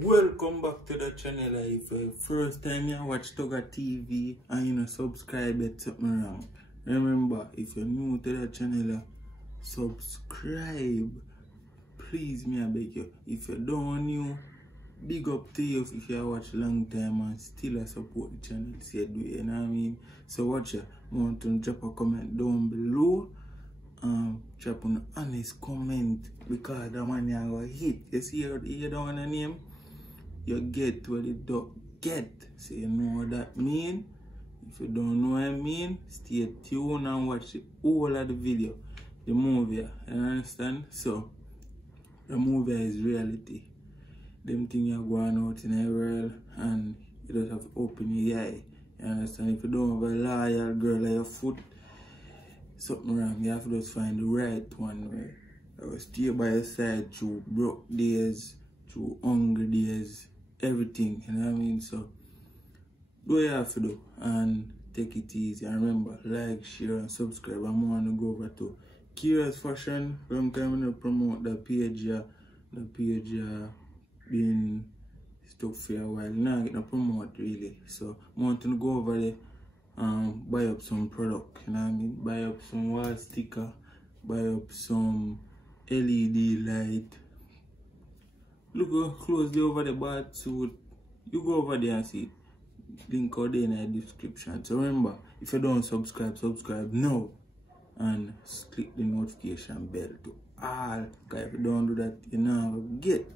Welcome back to the channel. If first time you watch Tugga TV and you not subscribe, it's something wrong. Remember, if you're new to the channel, subscribe. Please, me I beg you. If you don't new, big up to you if you watch long time and still support the channel. See do it, you know what I mean? So watch ya. Want to drop a comment down below. Drop an honest comment because the man you go hit. You see you don't want a name? You get what you don't get. So you know what that mean? If you don't know what I mean, stay tuned and watch the whole of the video. The movie, you understand? So the movie is reality. Them things are going out in the world and you just have to open your eye. You understand? If you don't have a loyal girl at your foot, something wrong. You have to just find the right one where I will stay by your side through broke days, through hungry days, everything, you know what I mean? So do what you have to do and take it easy. And remember, like, share and subscribe. I'm going to go over to Curious Fashion. I'm coming to promote the page. The page been stuck for a while. Now I'm going to promote really. So I want to go over there. Buy up some product, you know what I mean? Buy up some wall sticker, buy up some LED light. Look closely over the bath suit. You go over there and see link out there in the description. So remember, if you don't subscribe now and click the notification bell to all. Because if you don't do that, you never get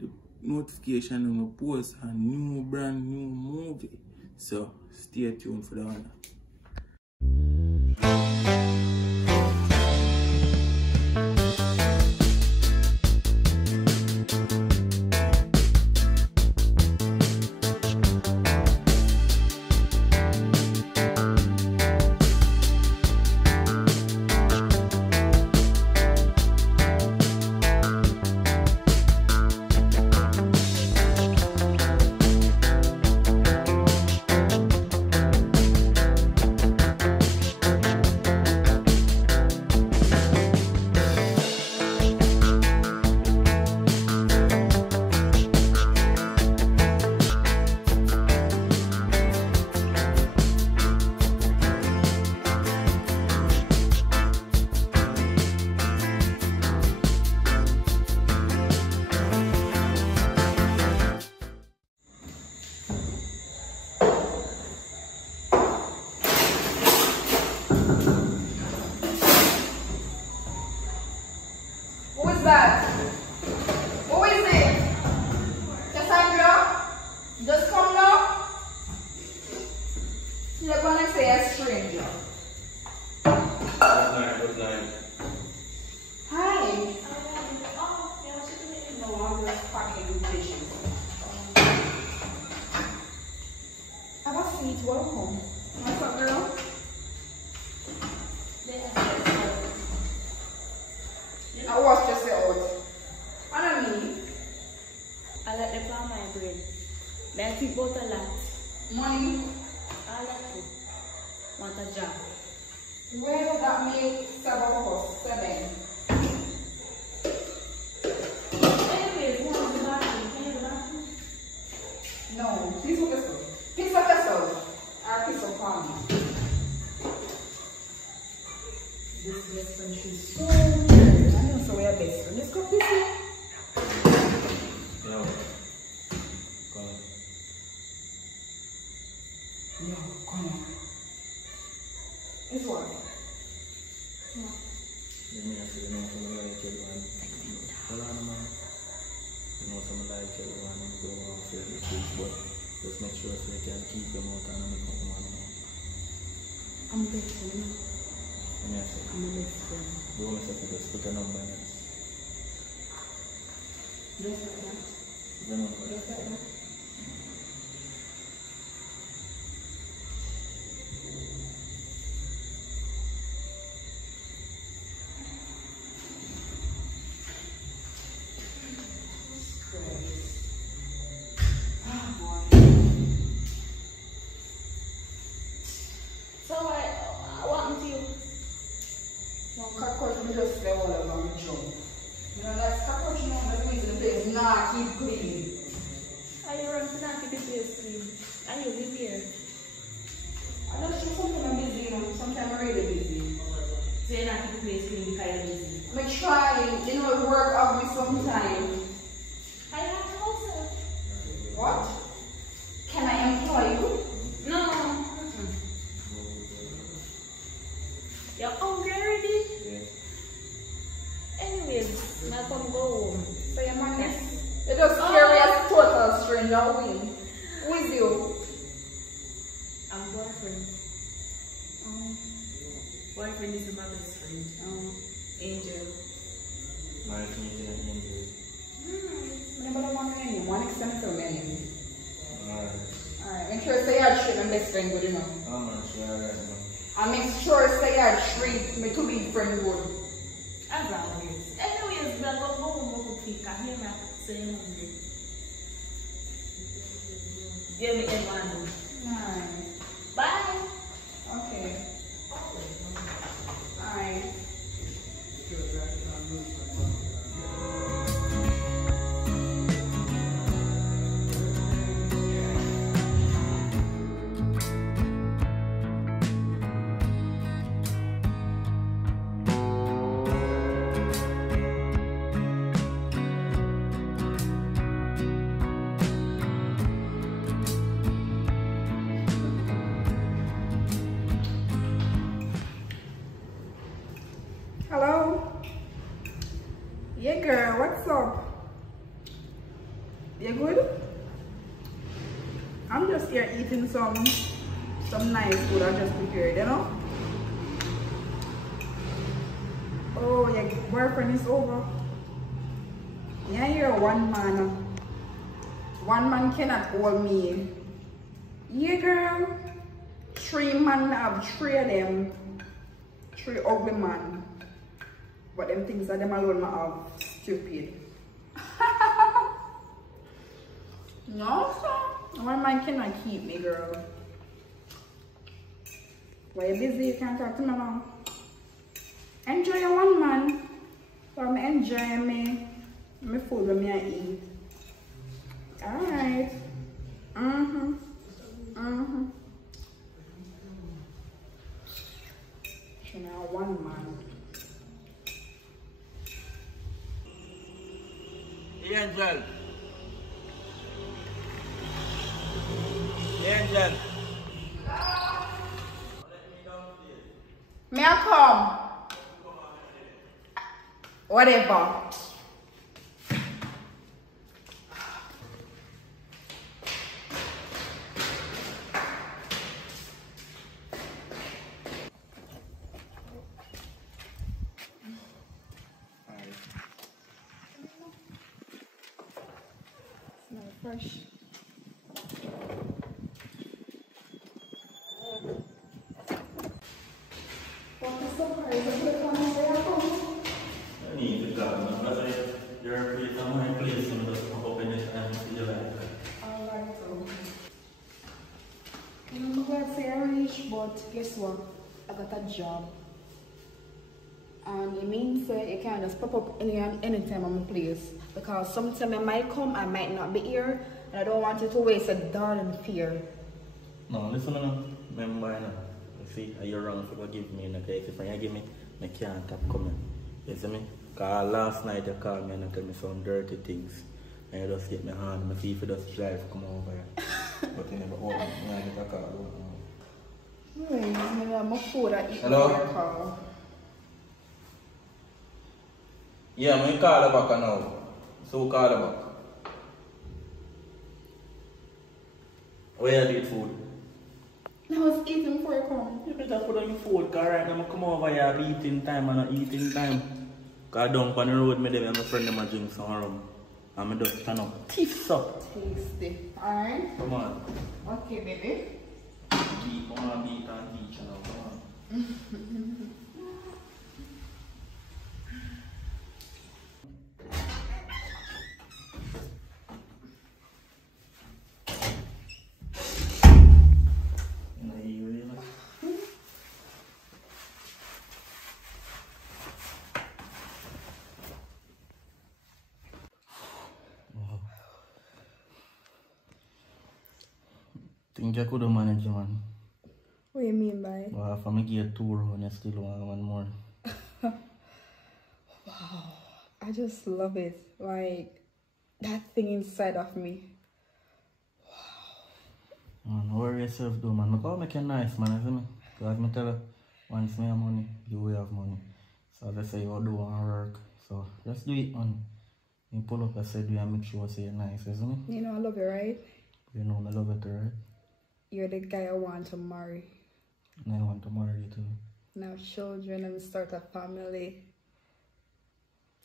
the notification on the post a new brand new movie. So stay tuned for that one. Who is it? Cassandra? Just come now. You're gonna say a stranger. Good night. Hi. No, I'm just packing the dishes. Have a seat, welcome. What's up, girl? I watched yourself out. I don't mean. I like the palm my brain. Then I think about a lot. Money. I like it. Want a job. Where does that make 7 cost? 7. Anyways, who wants the bathroom? Can you have the bathroom? No, please look at this. Pick up yourself. I'll pick up on me. This best friend, she's so weird. I know, so we are best friend. Let's go pick it. No. Come on. No, come on. It's what? No. You know something like you and hold on, man. You know something like you and go on for the kids, but just make sure so you can keep them out and make them man. I'm best friend. Yes, I'm a best friend. you want to just put a number in it. Just like that. The number. Just like that. So what happened to you? No, cockroach, we just stay all over my jump. You know, that's cockroach, you know, the reason the place not keep clean. I run to not keep the place clean. And you live here. I just sometimes I'm busy, you know. Sometimes I'm really busy. So you're not keep the place clean because you're busy. I'm trying, you know, work of me sometimes. I have to also. What? Can I employ you? No. You're hungry already? Yeah. Anyways, now come go home. So your man is, you just scary as total stranger win. Who is you? I'm boyfriend. Boyfriend is my best friend. Angel. Nice meeting you, Angel. I never want my name. One extent from my name. Alright. Make sure say I treat my best friend good enough. I'm not sure right now. And make sure say I treat my to be friend good. As always. Anyways, we'll go home and cook because hear me say I'm hungry. Give me everyone. Nice. Bye. Okay. Alright. Hello? Yeah, girl, what's up? You good? I'm just here eating some nice food I just prepared, you know? Oh, your boyfriend is over. Yeah, you're one man. One man cannot hold me. Yeah, girl. 3 men have 3 of them. 3 ugly man. But them things that them alone might have stupid. No, sir. One man cannot keep me, girl. Why you busy? You can't talk to me now. Enjoy your one man. So I'm enjoying me food when I eat. Alright. So now one man. Angel. Angel. May I come? Whatever. Smell fresh. What is surprise? I need to go. Because you're free from my place and just open it and see you like Alright, so. I'm glad to say I'm rich, but guess what? I got a job. And it means you can't just pop up anytime I'm in place. Because sometimes I might come, I might not be here. And I don't want you to waste a darling fear. no, listen now. Remember now. You see, you're wrong for give me in the case. If you give me, I can't stop coming. You see me? Because last night you called me and you tell me some dirty things. And you just hit my hand and see if you just drive come over here. But you never hold me. I get a call. Wait, I'm a food I eat. Hello? Your call. Yeah, I call her back now. So call her back. Where you eat food? I was eating before you come. You better put on your food, because right now I come over here at eating time and not eating time. Because down on the road, me and my friend them drink some rum. And I just stand up. Tips up. Tasty. Alright? Come on. Okay, baby. Keep on beat and teach now. Come on. think I could have managed, man. What do you mean by? Well, if I get 2 rounds, you still want one more. Wow, I just love it. Like, that thing inside of me. Man, don't worry yourself though, man. Because I make you nice, man, isn't it? Because I tell you, once I have money, you will have money. So as I say, you do and work. So just do it, man. You pull up, I said, do and make sure I say you're nice, isn't it? You know I love you, right? You know I love it, right? You're the guy I want to marry. And I want to marry you too. Now children and start a family.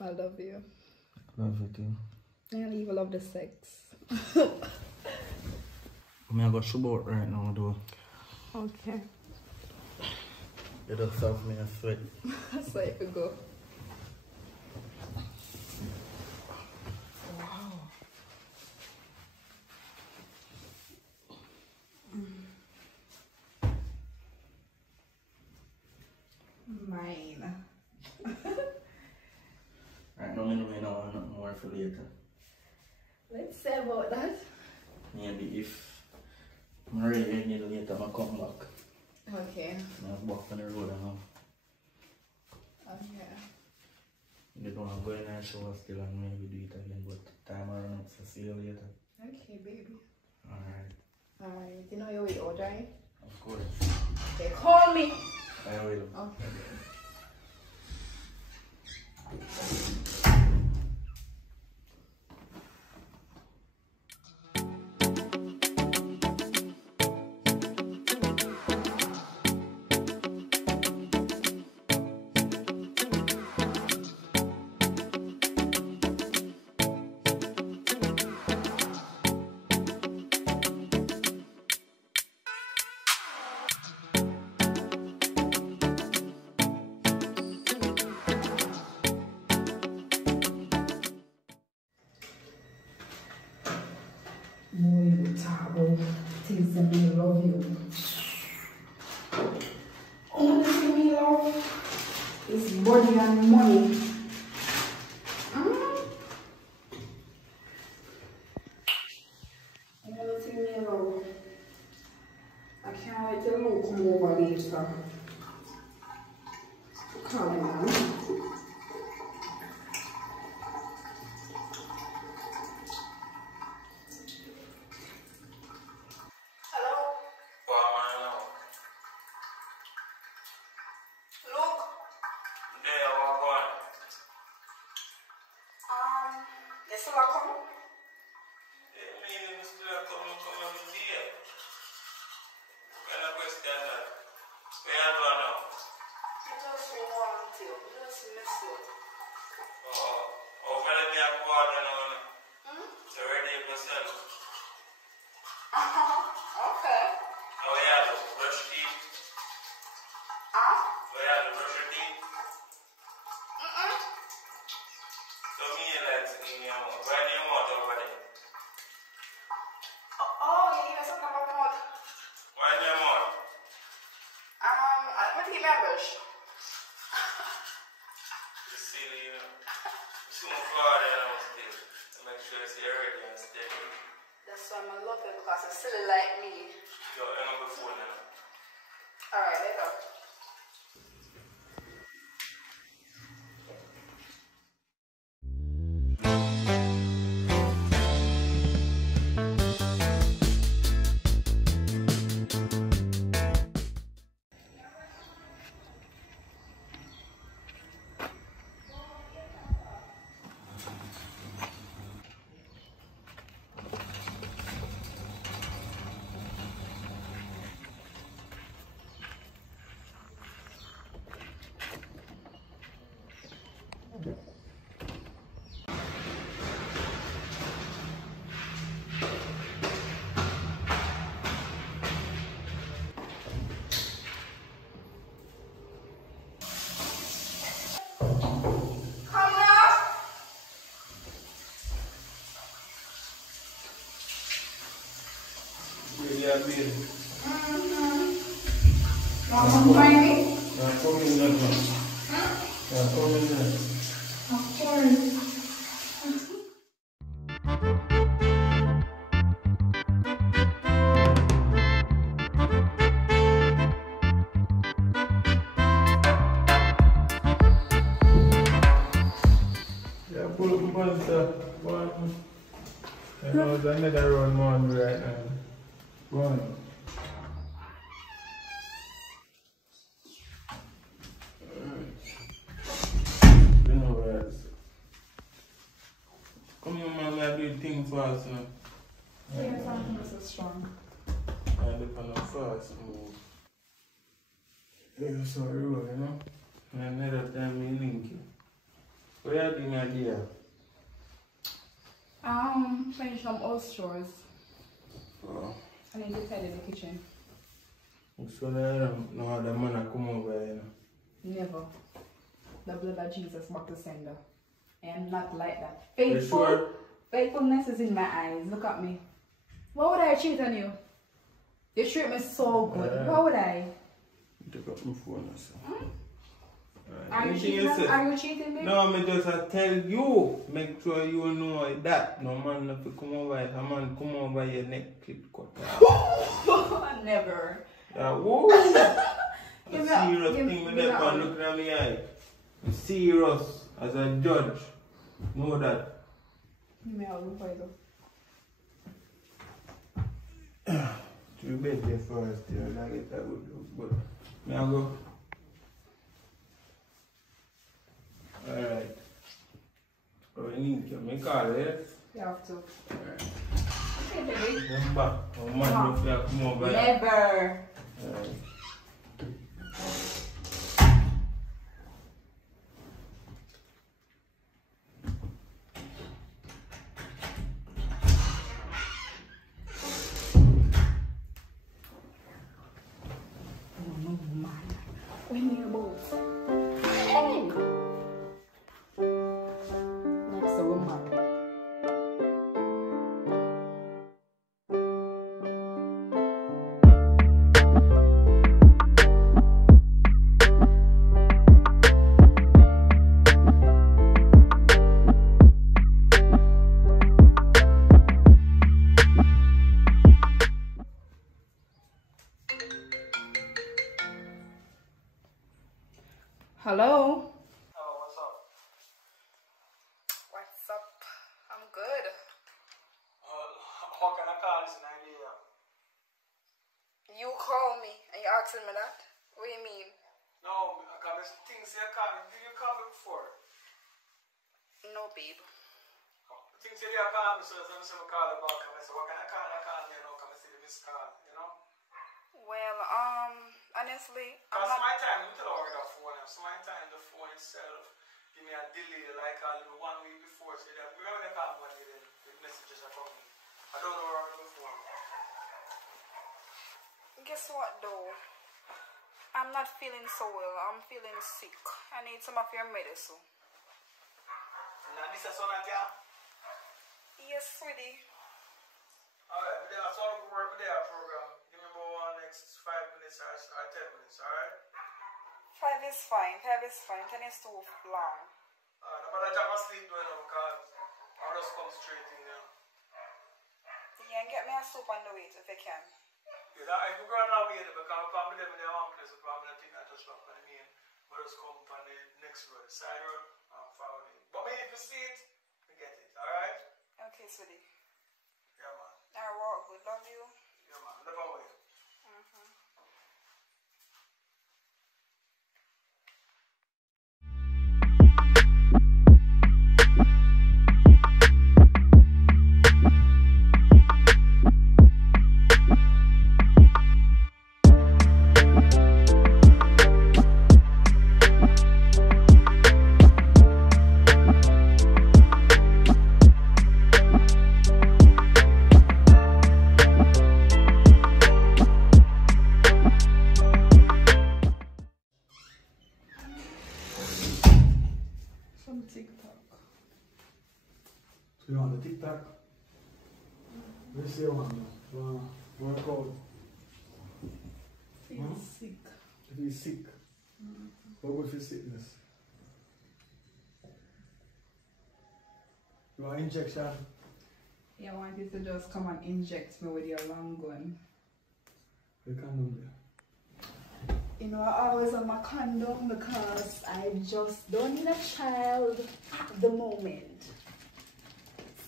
I love you. Love you too. And I even love the sex. I'm gonna go show out right now though. Okay. You just have me a sweat. So I could go. Wow. Mine. Right now, I don't want nothing more for later. Let's say about that. Maybe if I'm ready again later, I'll come back. Okay. I'll walk on the road and Okay. you don't want to go in and show us still and maybe do it again, but time around up, so see you later. Okay, baby. Alright. Alright. You know your way out, right? Of course. Okay, call me. I will. Okay. No, you terrible. Things that me love you. Only thing me love is body and money. Only thing me love. I can't wait till you come over later. Call him now. That's why I love it, because it's silly like me. Yo, I'm on the phone now. Alright, later. Mama Tiny? Of course. I know it's another round man right now. Go on. You know where it's. Come on, man, I do thing fast now. Yeah, something so strong. I depend on fast move. Yeah, so roll, you know. And another time we link you. What are you doing, my dear? Finish some oysters. Oh. I need to tidy the kitchen. So no other man come over here. Never. The blood of Jesus back to sender. I am not like that. You sure? Faithfulness is in my eyes. Look at me. Why would I cheat on you? You treat me so good. Why would I? Take up my phone or something. Are you cheating me? No, I just tell you. Make sure you know that. No man if you come over here. A man come over here neck clip cut. Never. Whoa. A serious thing with that man looking at me eye. I'm serious as a judge. Know that. Give me a look for you. You bet there first, yeah. I get that good look, but may I go? Alright. Oh, I need to make call, eh? You have to. Alright. Okay, baby. Come back. Oh man, if you come over here. Never. Alright. Hello? Hello, what's up? What's up? I'm good. How can I call this 9 a.m.? You call me and you asking me that? What do you mean? No, because things you call me. Did you call me before? No, babe. Things you call me, so I'm going to call about. So what can I call? I call me, you know, come and see the missed call, you know? Well, honestly, I'm Because not... my time, let me tell you about the phone. So my time, the phone itself, give me a delay, like calling me 1 week before. So that, remember they call me 1 day, then the messages are coming. I don't know where I'm on the phone. Guess what, though? I'm not feeling so well. I'm feeling sick. I need some of your medicine. Now, this is on that, yeah? Yes, sweetie. Alright, but that's all good work with their program. Give me about next 5 minutes or 10 minutes, alright? 5 is fine. 5 is fine. 10 is too long. But I just sleep doing it because I'll just come straight in now. Yeah, and get me a soup on the way if you can. Yeah, if we're going to wait because I'll come with them in their one place, I'll probably think I touch back on the main. But just come from the next road, side road, and follow it. But if you see it, you get it, alright? Okay, sweetie. Yeah, man. I walk good. Love you. Yeah, man. Never wait. Some TikTok. So you want the TikTok? Let's see one. Work out. Feel sick. If you're sick, what good for sickness? You want injection? Yeah, I want you to just come and inject me with your long gun. You can't do that. You know, I always have my condom because I just don't need a child at the moment.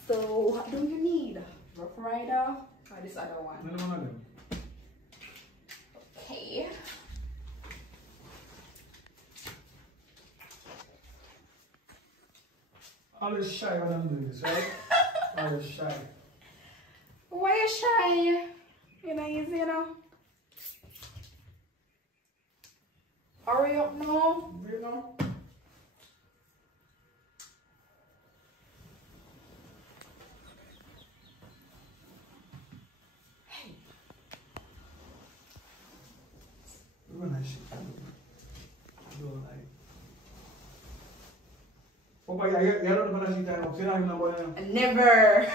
So, what do you need? Rider or this other one? None of them. Okay. Always shy when I'm doing this, right? Always shy. Why you shy? You know, easy, you know? Hurry up now. You know? We're gonna shit. Do like. Oh, but you don't gonna shit time up. You don't know about it. Never.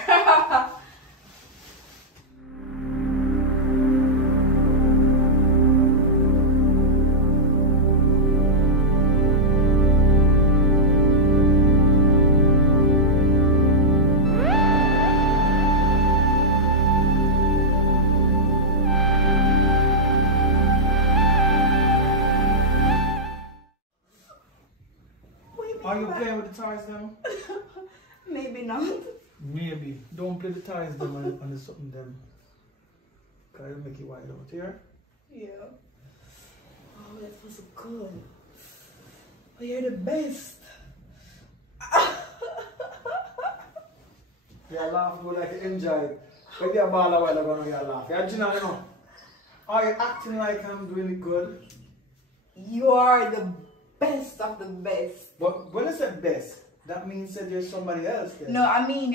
Are you playing with the ties them? Maybe not. Maybe. Don't play the ties them on the something them. Cause it'll make you wide out here. Yeah. Oh, that was good. Oh, you're the best. You laugh, go like you enjoy it. When you ball a while ago, you laugh. You're Gina, you know. Are you acting like I'm doing it good? You are the best of the best. But when I said best, that means that there's somebody else there. No, I mean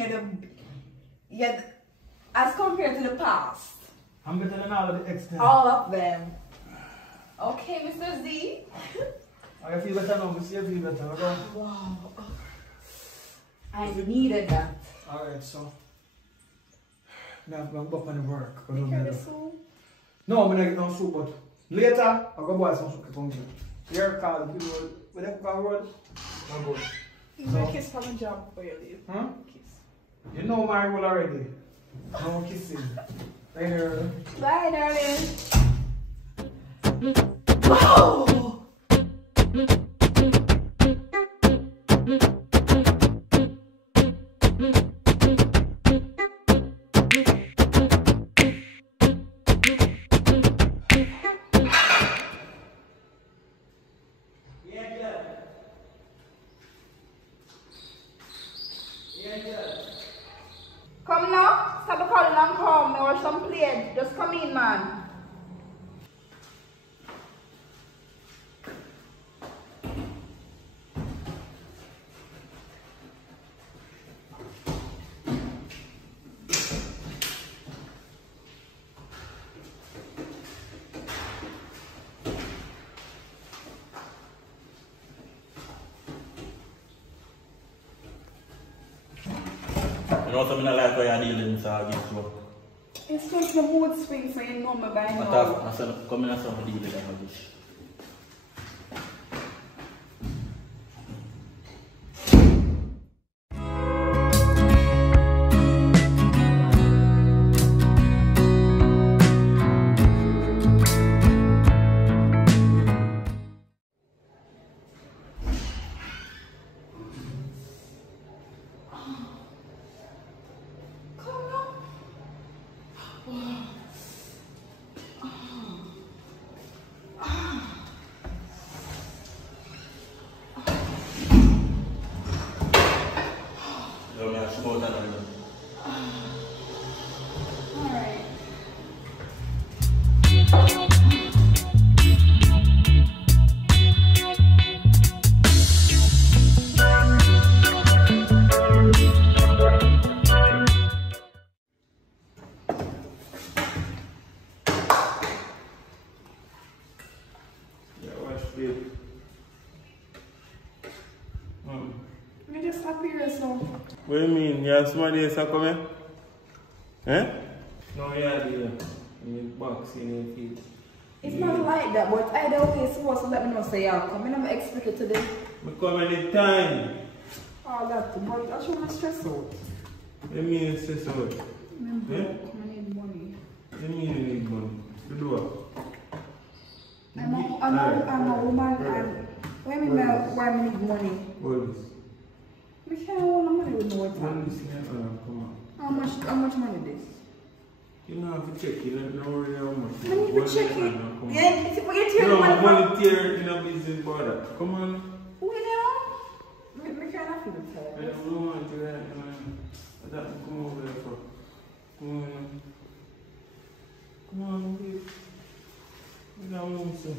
as compared to the past. I'm better than all of the extent. All of them. Okay, Mr. Z. I feel better now. You feel better. Okay? Wow. I needed that. Alright, so. Now I'm going to go on the work. You hear the soup? No, I'm going to get no soup, but later, I'll go buy some soup from you. Here, call people. When they come road, I'll go. You so, kiss from a job before you leave. Huh? Kiss. You know my rule already. No kissing. Later. Bye, darling. Wow! Come now, stop calling and come. I watch some play. Just come in, man. You know something I like how you're dealing with all this work. It's just the mood swing, so you know me by now. I said, come in and some deal with that rubbish. Alright. You just appear so. What do you mean? You have somebody else coming? Eh? No, yeah, dear. In the box, in your feet. It's not like that, but either way, you're supposed to let me know say you'll come. I never expect it today. I come anytime. Oh, that too, but I shouldn't stress out. What do you mean you stress out? I need money. What do you mean you need money? To do what? I'm a woman and when I need money. What is? We can't hold the money with no Money time. is here, come on. How much money this? You know have to check it, don't worry how much. I need to check it. Yeah, if you forget your no, money. I'm volunteer in a business for that. Come on. Who you know? Me can't feel I tired. don't want to that. That come over there for. Come on. Come on, babe. You don't want to.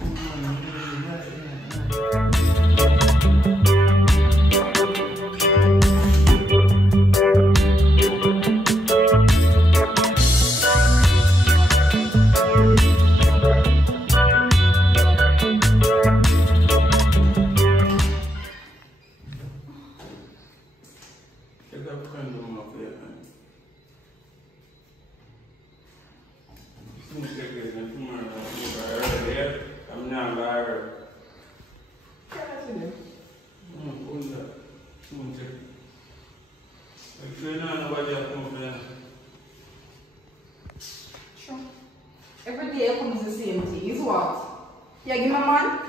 Come on, Every day comes the same thing. Is what? Yeah, give my man.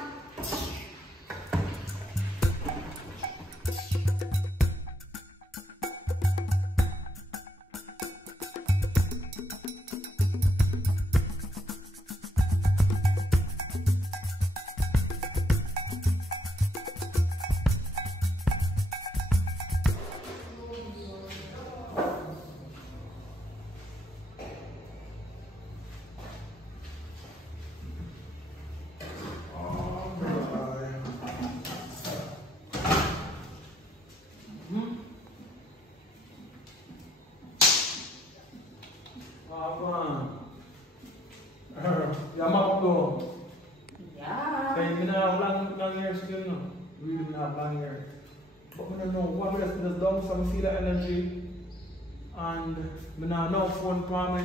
Yeah, map though. Yeah. Kaya hindi na long years still no. Really not long years. But I don't know what rest is done some feel energy and I don't know phone for me.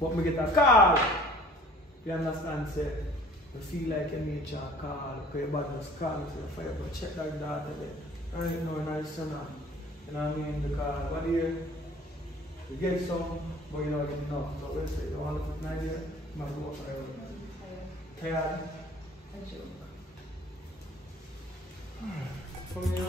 But me get a call. You understand say I feel like you need a call, pay bad just call me say fire but check that data there. I don't know nice or not. You know what I mean? Because what year you get some but you don't get enough. So let's say you want to put 9 years. My boss, tired. I joke. From here.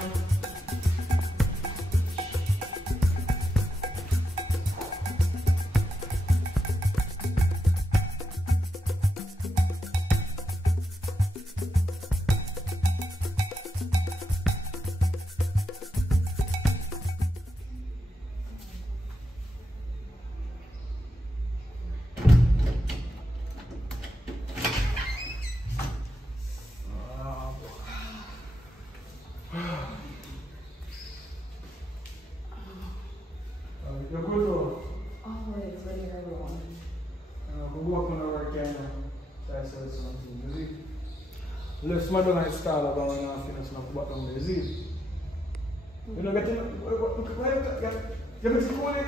You're good though. Always, when you're everyone. We work on our work here now. So I said something, you see? Let's smile on my style about when I'm finished now, but on the Z. You know, getting. Why you have to call it?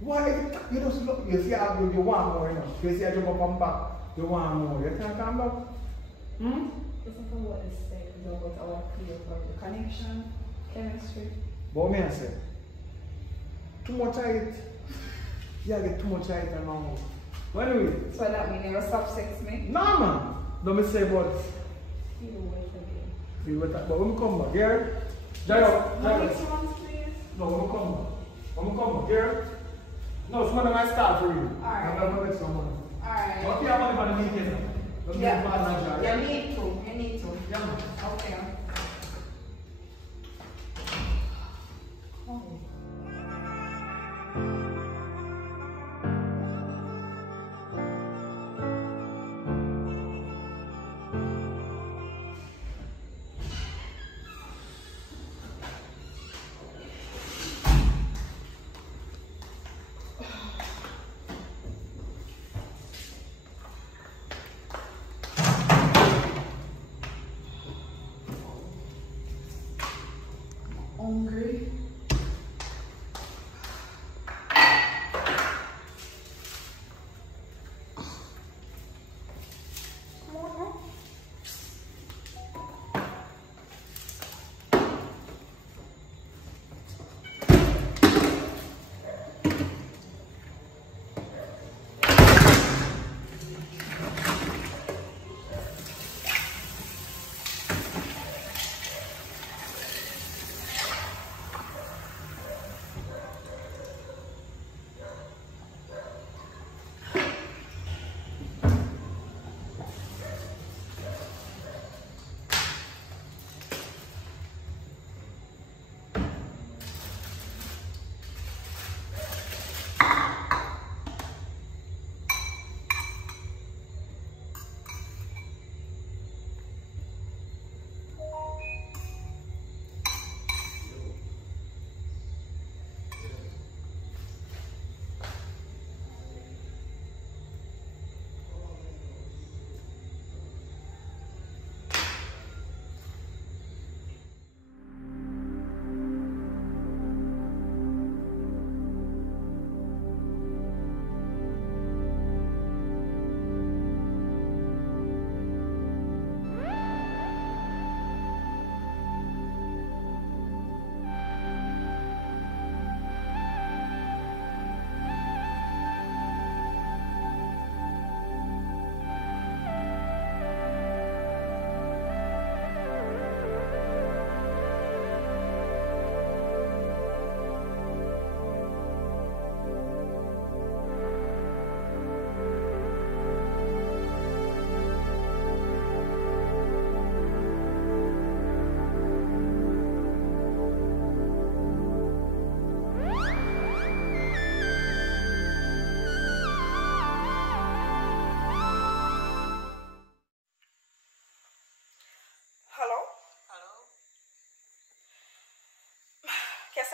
Why? You just look, you see, you want more, you know. You see, I jump up and back, you want more. You can't come back. It's not what they say, it's about our clear for the connection, chemistry. But me I say, too much height. Yeah, get too much height and all. But anyway. So that means never stop sex me? No man. Don't me say about You wait again. you but when we come back, yeah? Jayo. Next month, please. No, when we come back. When we come back, yeah? No, some of them I start for you. Alright. I'm going to make some money. Alright. What do you have money for the meeting? Yeah. You need to. You need to. Yeah, man. Okay. Oh. Hungry.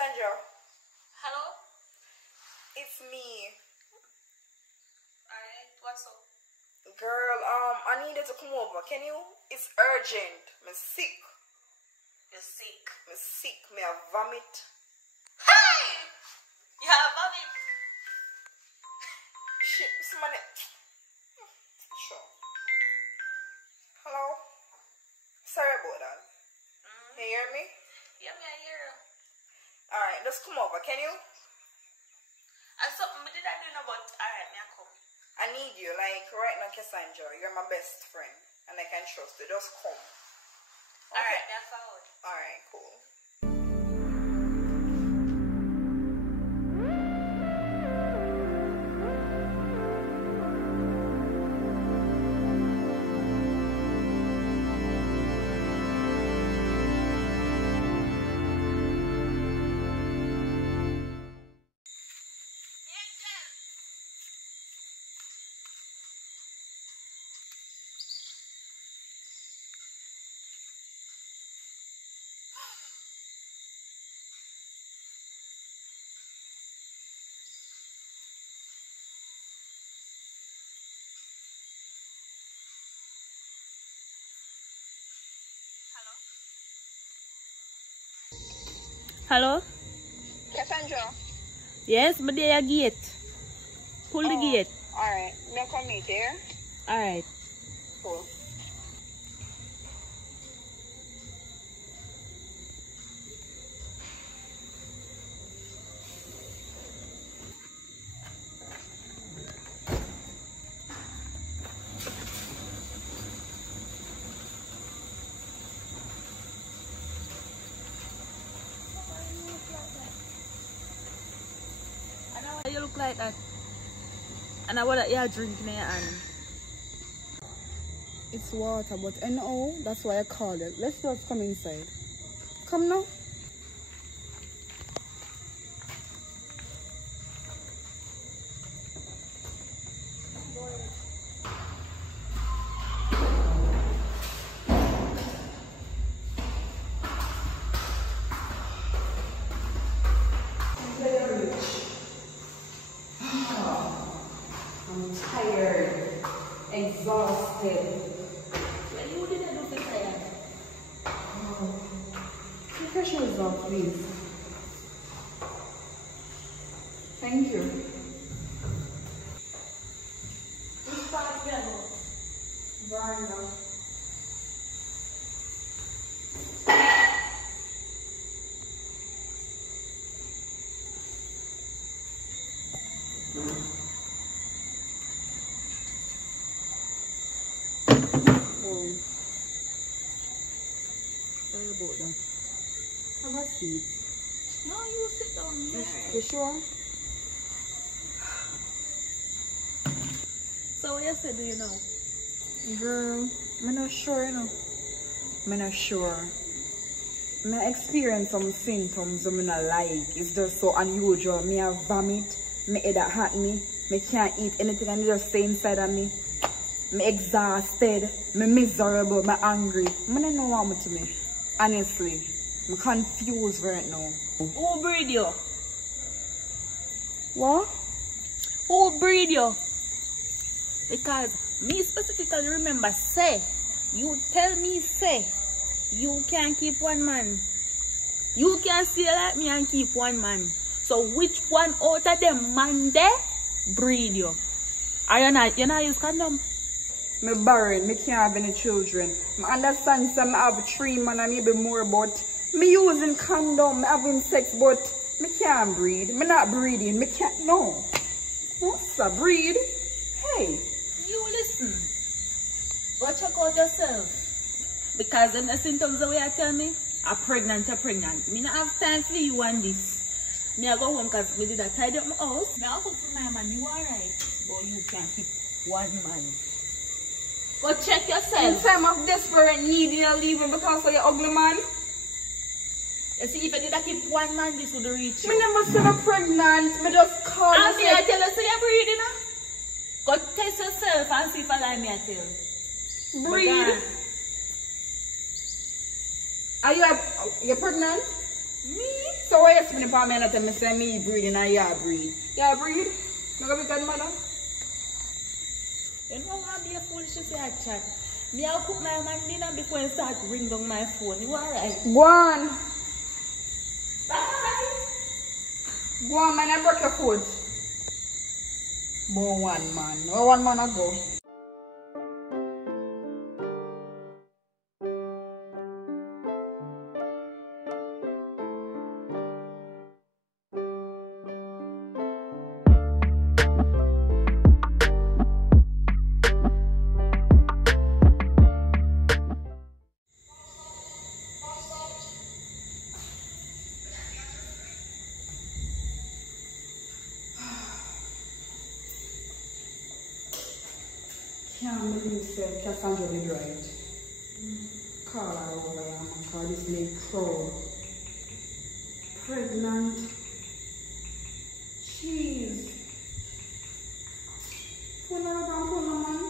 Cassandra, Hello? it's me. Alright, what's up? Girl, I needed to come over. Can you? It's urgent. I'm sick. You're sick. I'm sick. Me I vomit. Hey! You have vomit. Shit, somebody. Sure. Hello? Sorry about that. You hear me? Yeah, me I hear you. Alright, just come over. Can you? And something did I do no, but alright, me I come. I need you. Like, right now, Cassandra. You're my best friend. And I can trust you. Just come. Alright, me I forward. Alright, cool. Hello? Cassandra. Yes, but there a gate. Pull the gate. Alright. Me come meet here. Alright. Cool. You look like that. And I want that you're drinking in your hand. It's water, but no, that's why I called it. Let's just come inside. Come now. I'm tired, exhausted. You didn't look tired. Take your shoes off, please. Thank you. Which part you know? Veranda. Sorry about that. Have a seat. No, you sit down. You sure? So what you said, do you know? Girl, I'm not sure, you know. I'm not sure. I experience some symptoms I'm not like. It's just so unusual. Me have vomit, my head that hurt me, me can't eat anything and it just stay inside of me. Me exhausted, me miserable, me angry. I don't know what happened to me. Honestly, I'm confused right now. Who breed you? What? Who breed you? Because me specifically remember say, you tell me say, you can't keep one man. You can stay like me and keep one man. So which one out of them man there breed you? Are you not use condom? Me barren, me can't have any children. I understand some have 3 man and maybe more, but me using condom, me having sex, but me can't breed. Me not breeding, me can't, no. What's a breed? Hey. You listen. Go check out yourself. Because them the symptoms the way I tell me, I'm pregnant, you're pregnant. Me not have time for you on this. Me I go home because we did a tidy up my house. Me I cook for my man, you alright. But you can't keep one man. Go check yourself. In time of desperate need, you're leaving because of your ugly man? You see, if I did keep one man, this would reach you. Me never said I'm pregnant, me just call And you. me I tell you, say you're breathing, huh? Go test yourself and see if I lie me I tell. Breed? Are you pregnant? Me? So why you spinning for me and tell me say me breeding and you breed? You breed? You gonna be godmother? You know what be a fool she say I chat. Me I'll cook my man dinner before you start ring down my phone. You alright? Go on. Go on, man, I broke your foot. More one man. Where one man I go? Can't believe that Cassandra did right. Call her over here, man. Call this lady crow. Pregnant. Jeez. Phone her up and phone her, man.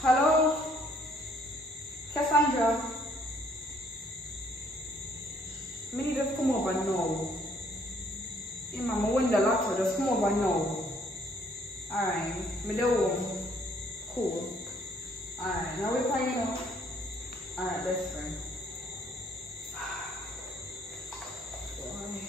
Hello? Cassandra? Me need to come over now. Hey, Mama, win the lottery, just come over now. Alright, me do home. Cool. Alright, now we playing now. Alright, best friend. Boy.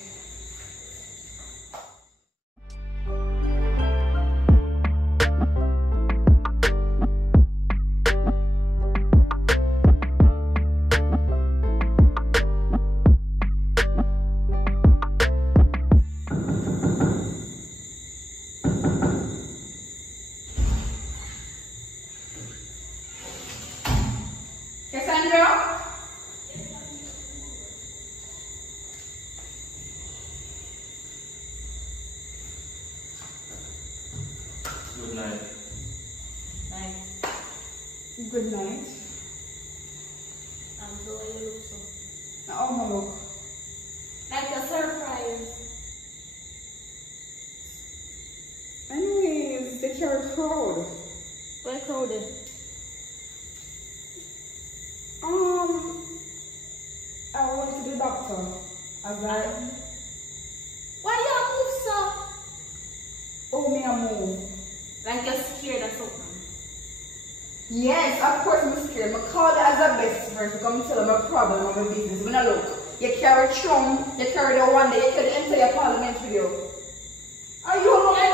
Cassandra? Good night. Night. Good night. I'm so you look so. Now, oh my look. Like a surprise. Anyways, they carry crowd. Where crowded? I went to the doctor. As I Why you move so? oh me a move. Like you're scared or something. Yes, of course I'm scared. I call her as a best friend to come tell her my problem or my business. When I look, you carry Trump, you carry the one day, you carry the entire parliament with you. Are you okay?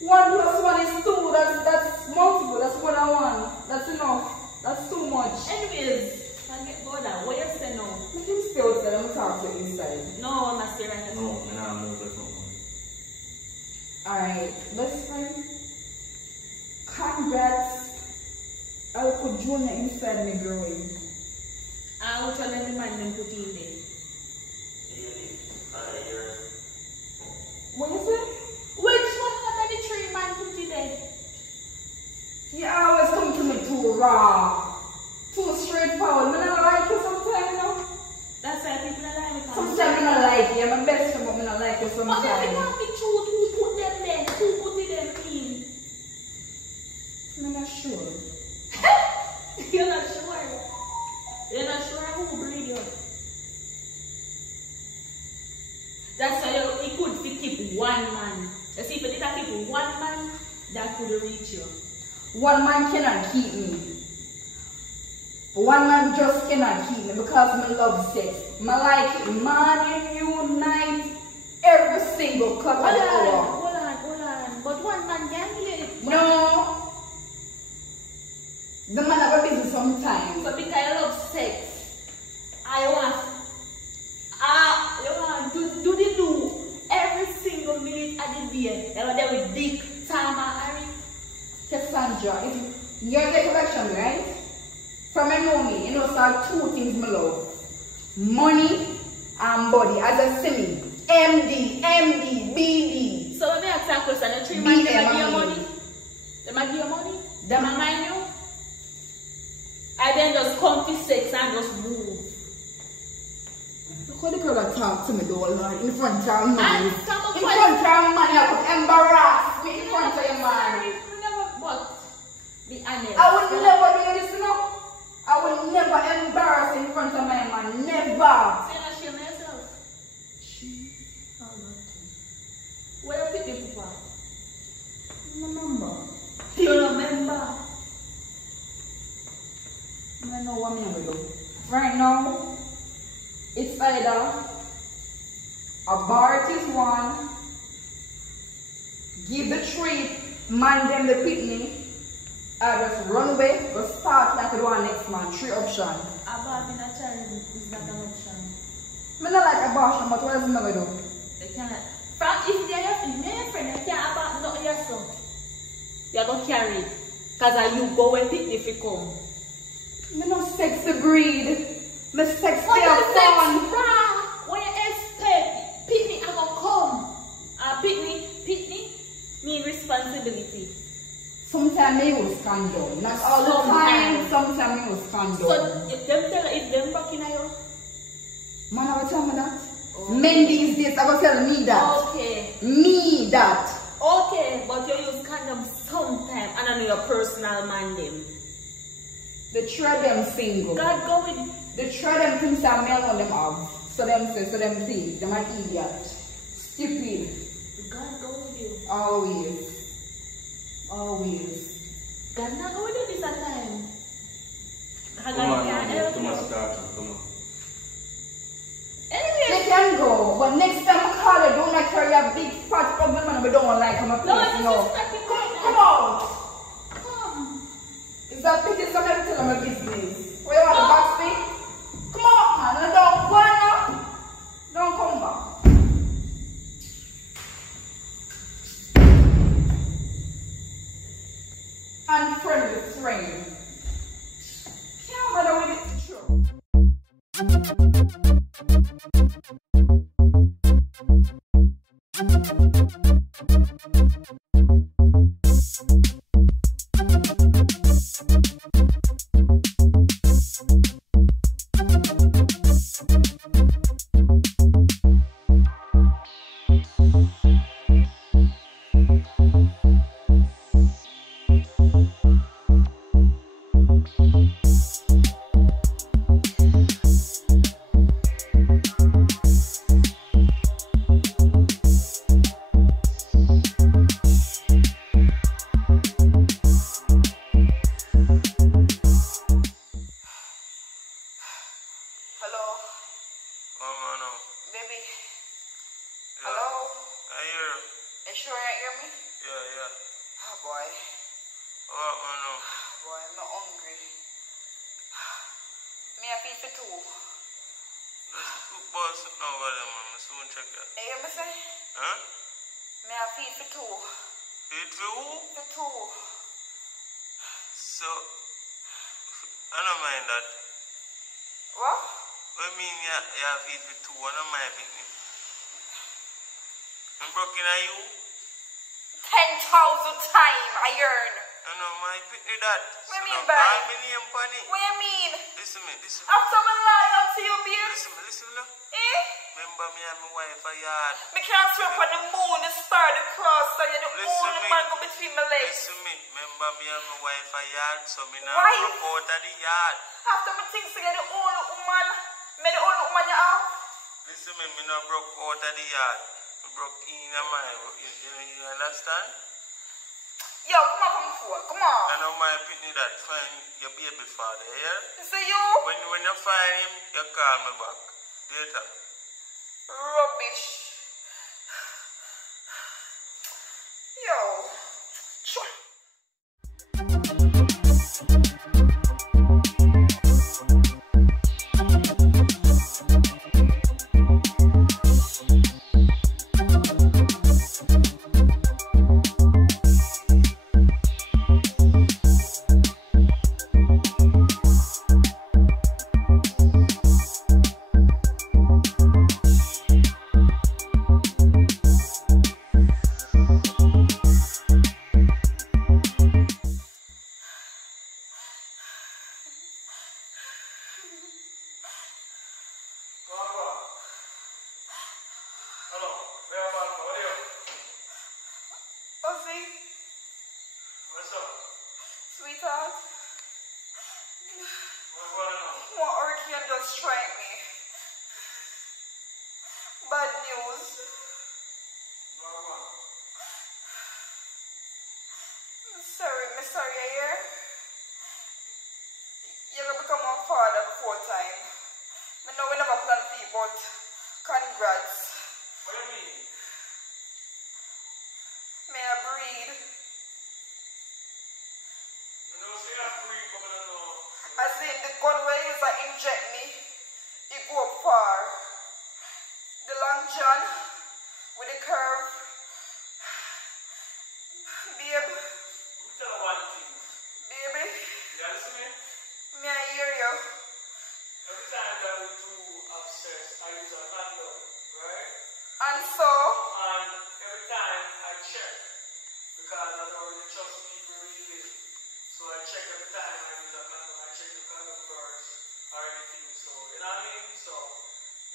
1 + 1 is 2. That's multiple. That's more than 1. That's enough. That's too much. Anyways, I get bored of what you say now. Let him stay outside. I'm talk to you inside. No, I'm not stay right now. No, I'm not moving from one. Alright, best friend. Congrats. I'll put Junior inside me growing. I will tell every man them put in there. What is it? Which one of the 3 man put in there? You always come to me too raw. Too straightforward. I don't like you sometimes, you know? That's why people are like me. Sometimes I don't like you. I'm my best friend, but I don't like you But sometimes. if you can't be truth, who put them there? Who put them in? I'm not sure. You're not sure. You're not sure who breed you. That's why you could keep 1 man. You see, if you didn't keep 1 man, that could reach you. 1 man cannot keep me. 1 man just cannot keep me because I love sex. I like it morning, noon, night, every single cut of the hour. Hold on. But 1 man can do it. No. The man have a business sometimes. So because I love sex, I want you do every single minute of the day. You know, there with Dick, Tama, Harry. Cassandra, you're the collection, right? From my mommy, you know, start 2 things I love. Money and body. As a semi. MD, BD. So let me ask that question. The 3 man, they might give you money? They might give you money? They might mind you? I then just come to sex and just move. How the girl that talk to me though, Lord, in front of man? And In front of man, you could embarrass me in front of your man. But be honest. I would never do this, you know. I would don't never embarrass in front of my man. Never. Say not shame yourself. Oh, nothing. Where you pick the papa? Remember. You don't remember? I don't know what I'm going to do. Right now, it's either abort is one, give the treat, man them the picnic, or just run away, or start like the one next man. 3 options. Aborting a child is not an option. I don't like abortion, but what else am I going to do? They cannot. From if they are your friend, they can't abort nothing yourself. You're going to carry it. Because you go and pick if you come. I'm not sex to breed. I'm sex to What have you fun. sex? When you expect picnic, I'm going to come. Picnic mean responsibility. Sometimes I use condom. Not all the time. Sometimes I use condom. So, if them broken you? Man, I will tell me that. Okay. Men these days, I will tell me that. Okay. Me that. Okay, but you use condom sometime and I know your personal man them. The try them single. God go with it. The try them things that men on them have. So them think. Them are idiot. Stupid. God go with you. Always. Always. God not go with you this time. Come on, too much talking, come on. Anyway. They can go, but next time I call you, don't carry a big fat problem and we don't like him. No. Come on. Come. Is that pity so let me tell them my business? Where you want the box thing? Come on, man. And don't go now. Don't come back. Unfriendly friend. Can't bother with it. True. So, I don't mind that. What? What I mean you have feed for 2, I don't mind picnic. I'm broken at you? 10,000 times I earn. I know my picnic that. What so you mean by? What you mean? Listen me. After my loyal to you, babe. Listen me. Eh? Remember me and my wife a yard. Me can't swim on the moon, the star, the cross, so you're the only man go between my legs. Listen me. Remember me and my wife a yard, so me now Why? broke out of the yard. After me think so you're the only woman, me the only woman you have. Listen me not broke out of the yard. Me broke in a mind. You understand? Yo, come on. I know my picnic that find your baby father, yeah? So you? When you find him, you call me back. Later. Rubbish. Yo. What's up? Sweetheart. What's going on? strike me. Bad news. I'm sorry, I hear. You're gonna become a father before time. I know we never plan for it, but congrats. What do you mean? May I breathe? You know, say I breathe, but I don't know. As in, the gun where you use to inject me, it go up far. The long john with the curve. Babe. Tell her one thing. Baby. You listen me? May I hear you? Every time that we do have sex, I use a condom, right? And so? And every time I check, because I don't really trust people really. So I check every time I use a condom, I check the condom first or anything. So, you know what I mean? So,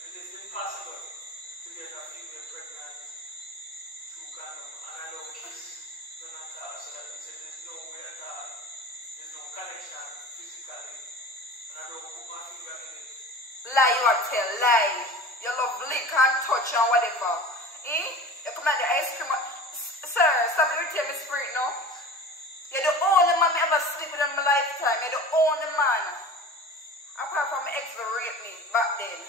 it's impossible to get a female pregnant through condom. And I don't kiss none at all. So that means that there's no way at all. There's no connection physically. And I don't put my finger in it. Lie you are tell, lie. You love lick and touch and whatever. Eh? You come at the ice cream. Sir, stop irritating my spirit now. You're the only man I ever sleep with in my lifetime. You're the only man. Apart from my ex that raped me back then.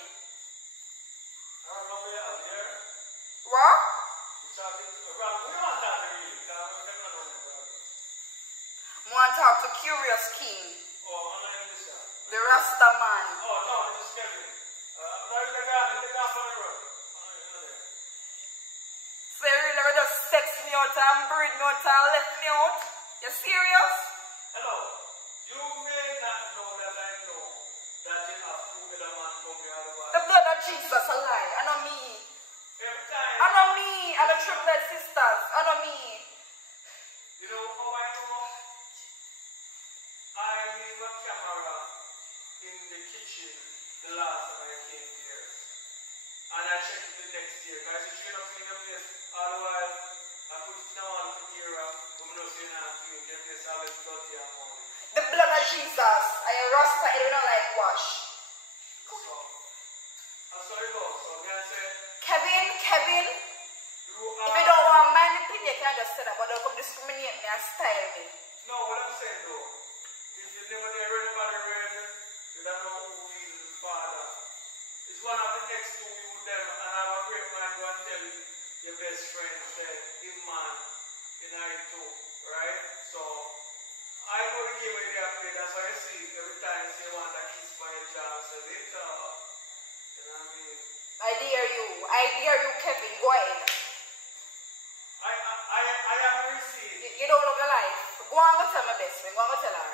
I don't know where you are there. What? You're talking around. We don't want that really. Because I'm not going to know. I want to talk to Curious King. Oh, I'm not in this guy. The Rasta man. Oh, no, this is Kevin. No, you're the guy on the road. Oh, you're not there. So you really just text me out and breed me out and left me out? You serious? Hello. You may not know that I know that you have two other man from your other wife. The blood of Jesus a lie. I know me. Every time. I know me. I know triplet sisters. I know me. You know how I know? I leave a camera in the kitchen the last time I came here. And I checked it the next year. Guys, you should not clean the place all the while. I put it down on the mirror. I'm not saying I'm clean the place all the dirty and morning. The blood of Jesus. I a Rasta and you don't like wash. So, I'm sorry, go. So, guys, say, Kevin, you if are. you don't want my opinion, you can just say that, but don't come discriminate me and style me. No, what I'm saying though, if you never read about the red, you don't know who is the father. It's one of the next two you with them, and I have a great man go and tell your best friend, say, him man, in I too, right? So, I know the game where they are played, that's why I see every time you say you want a kiss by your job, so later, you know what I mean? I dare you, Kevin, go ahead. I haven't received. You don't love your life. Go and go tell my best friend, go and go tell her.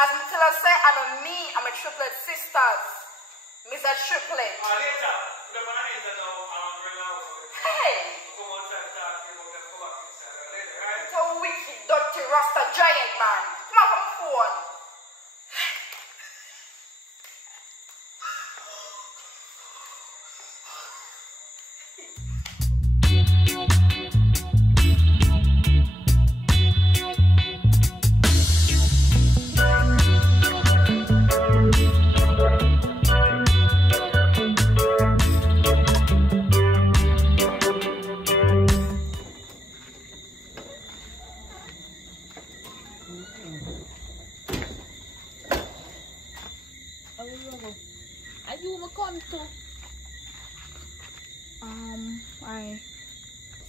As I tell her, say, I know me, I'm a triplet sisters. Miss a triplet. Later, we're going to enter now, right now. Hey! Come outside, talk to you, but then come back inside later, right? It's a wicked, dirty, Rasta giant man. Come on, from the phone. Are you my come to? I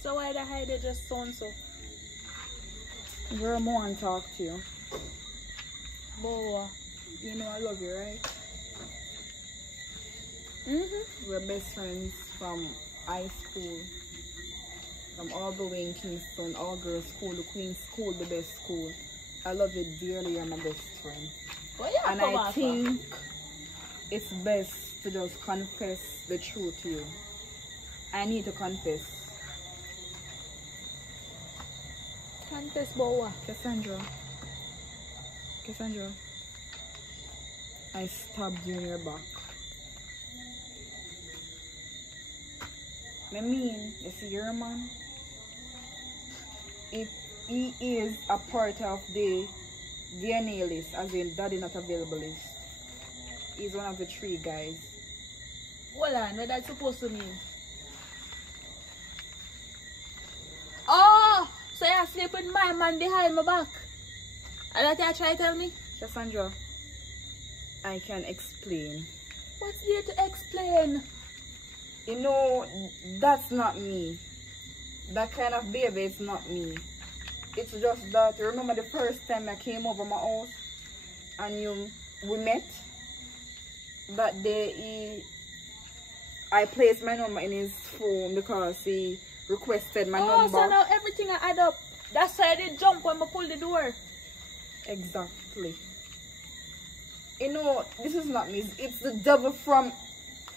So why the hide they just sound so? girl, I want to talk to you. Boy, You know I love you, right? We're best friends from high school. From all the way in Kingston, all girls school, the Queen's school, the best school. I love you dearly, you're my best friend. What you And come I out think it's best to just confess the truth to you. I need to confess. Confess boy. Cassandra, I stabbed you in your back. I mean, you see your man? If he is a part of the DNA list, as in daddy not available list. He's one of the 3 guys. Hold on, what that's supposed to mean? Oh, so you're sleeping with my man behind my back. And that you try to tell me? Cassandra, I can explain. What's there to explain? You know, that's not me. That kind of baby is not me. It's just that, remember the first time I came over my house and we met? That day I placed my number in his phone because he requested my number. Oh, so now everything I add up. That's why I did jump when I pulled the door. Exactly. You know, this is not me. It's the devil from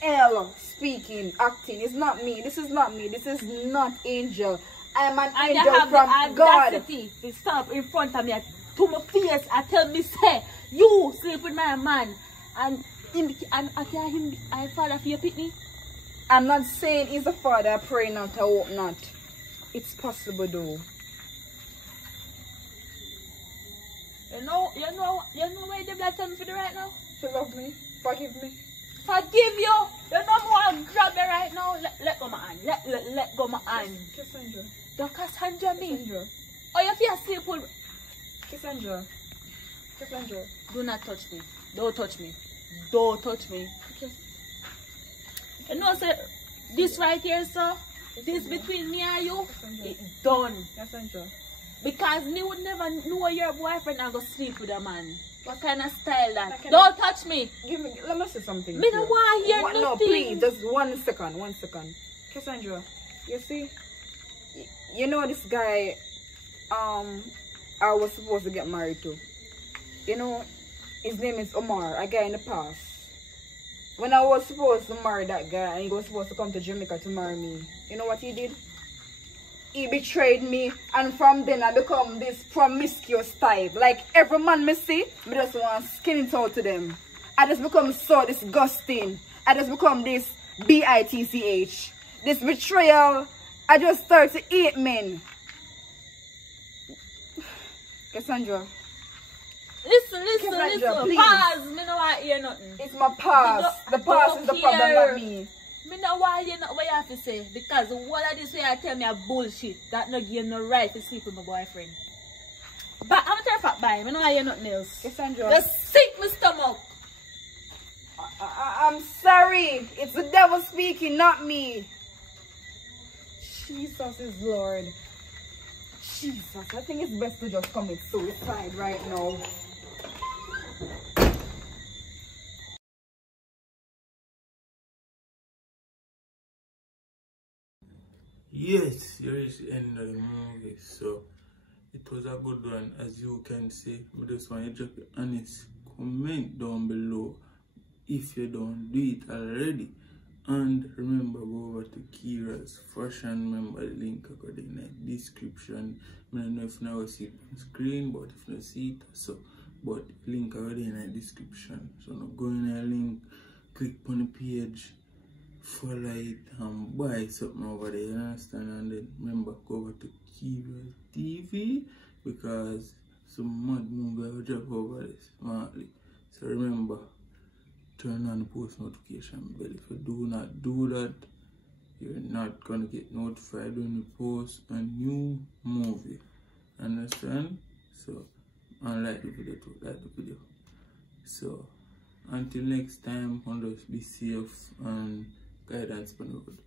hell speaking, acting. It's not me. This is not me. This is not Angel. I'm an and angel you have from the God. audacity to stop in front of me to my face and tell me, say, you sleep with my man. And I tell him, I father for your pitney. I'm not saying he's a father. I pray not. I hope not. It's possible though. You know where the blood tell me for the right now? You love me. Forgive me. Forgive you. You know more grab me right now. Let go my hand. Let go my hand. Cassandra. The Cassandra me. Cassandra. Oh, you feel sleep with Cassandra. Cassandra. do not touch me. Don't touch me. Don't touch me. You know, sir, this right here, sir, this between me and you, it's done. Cassandra. Because me would never know your boyfriend and go sleep with a man. What kind of style that? Like Don't touch me. Let me say something. Me don't want to hear nothing. No, please, just 1 second, 1 second. Cassandra, you see, you know this guy, I was supposed to get married to. You know, his name is Omar, a guy in the past. When I was supposed to marry that guy and he was supposed to come to Jamaica to marry me, you know what he did? He betrayed me, and from then I become this promiscuous type. Like every man me see, me just want to skin it out to them. I just become so disgusting. I just become this bitch. This betrayal. I just start to hate men. Cassandra. Listen, Cassandra, please. Pause. Me no want to hear nothing. It's my past. The past is the problem, not me. Me no want to hear nothing what you have to say. Because what of this way I tell me a bullshit. That no give you no right to sleep with my boyfriend. But I'm telling you, bye. Me no want to hear nothing else. Cassandra. Just sick my stomach. I'm sorry. It's the devil speaking, not me. Jesus is Lord. Jesus, I think it's best to just commit suicide right now. Yes, here is the end of the movie. So it was a good one, as you can see. I just want to drop your honest comment down below if you don't do it already. And remember, go over to Kira's fashion. Remember the link I got in the description. I don't know if you now see it on screen, but if you don't see it, so but link already in the description. So now go in the link, click on the page, follow it and buy something over there, you understand? And then remember, go over to Kira's TV because some mad movie will drop over there smartly. So remember, turn on the post notification bell. If you do not do that, you're not gonna get notified when you post a new movie. Understand? So, and like the video too, like the video. So, until next time, just be safe and guidance on the road.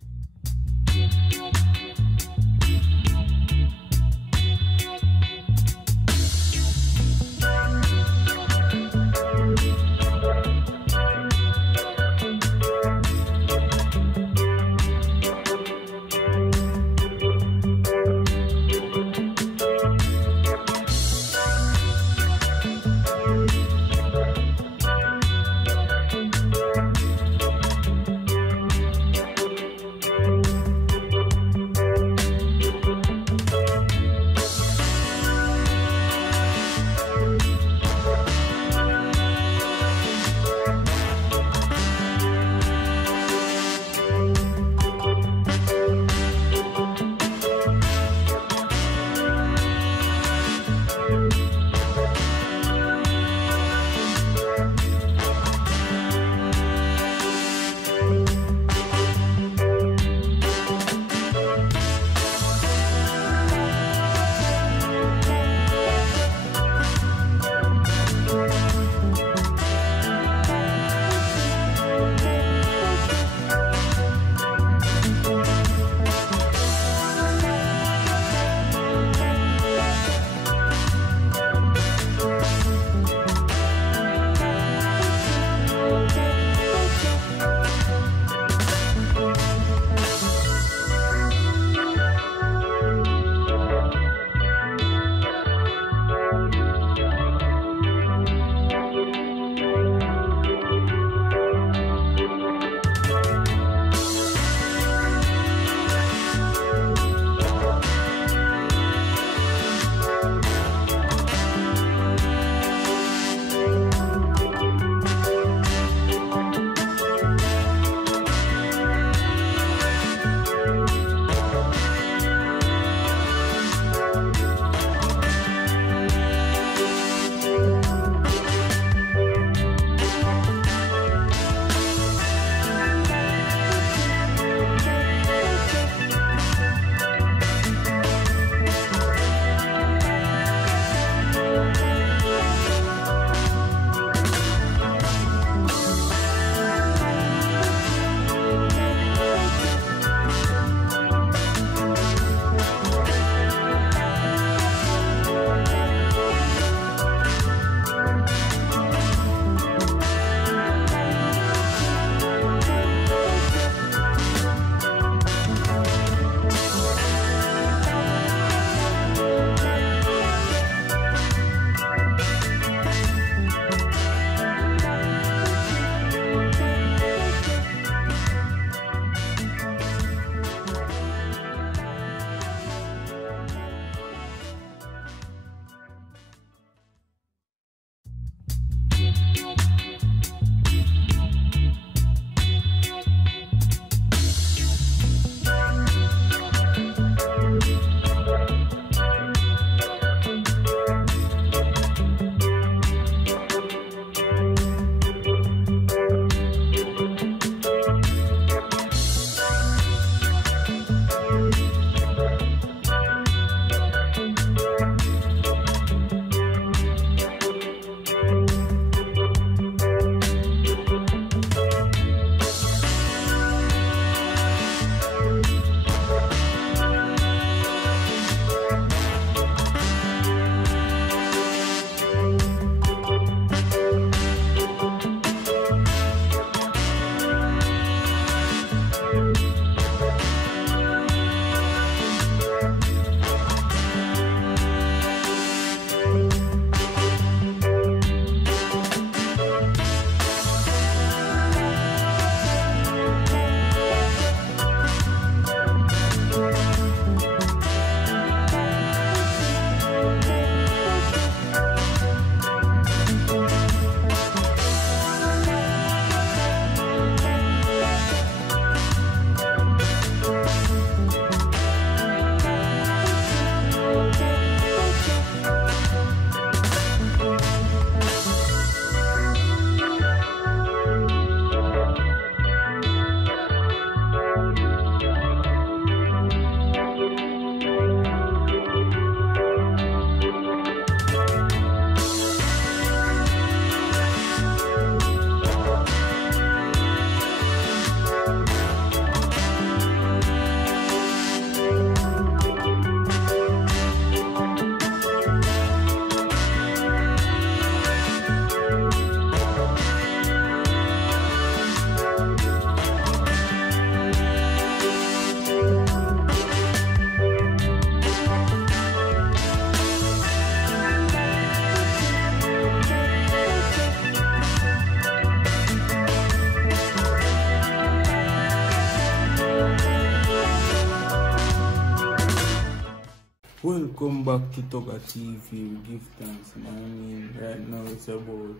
Welcome back to Toga TV. We give thanks, man. I mean, right now it's about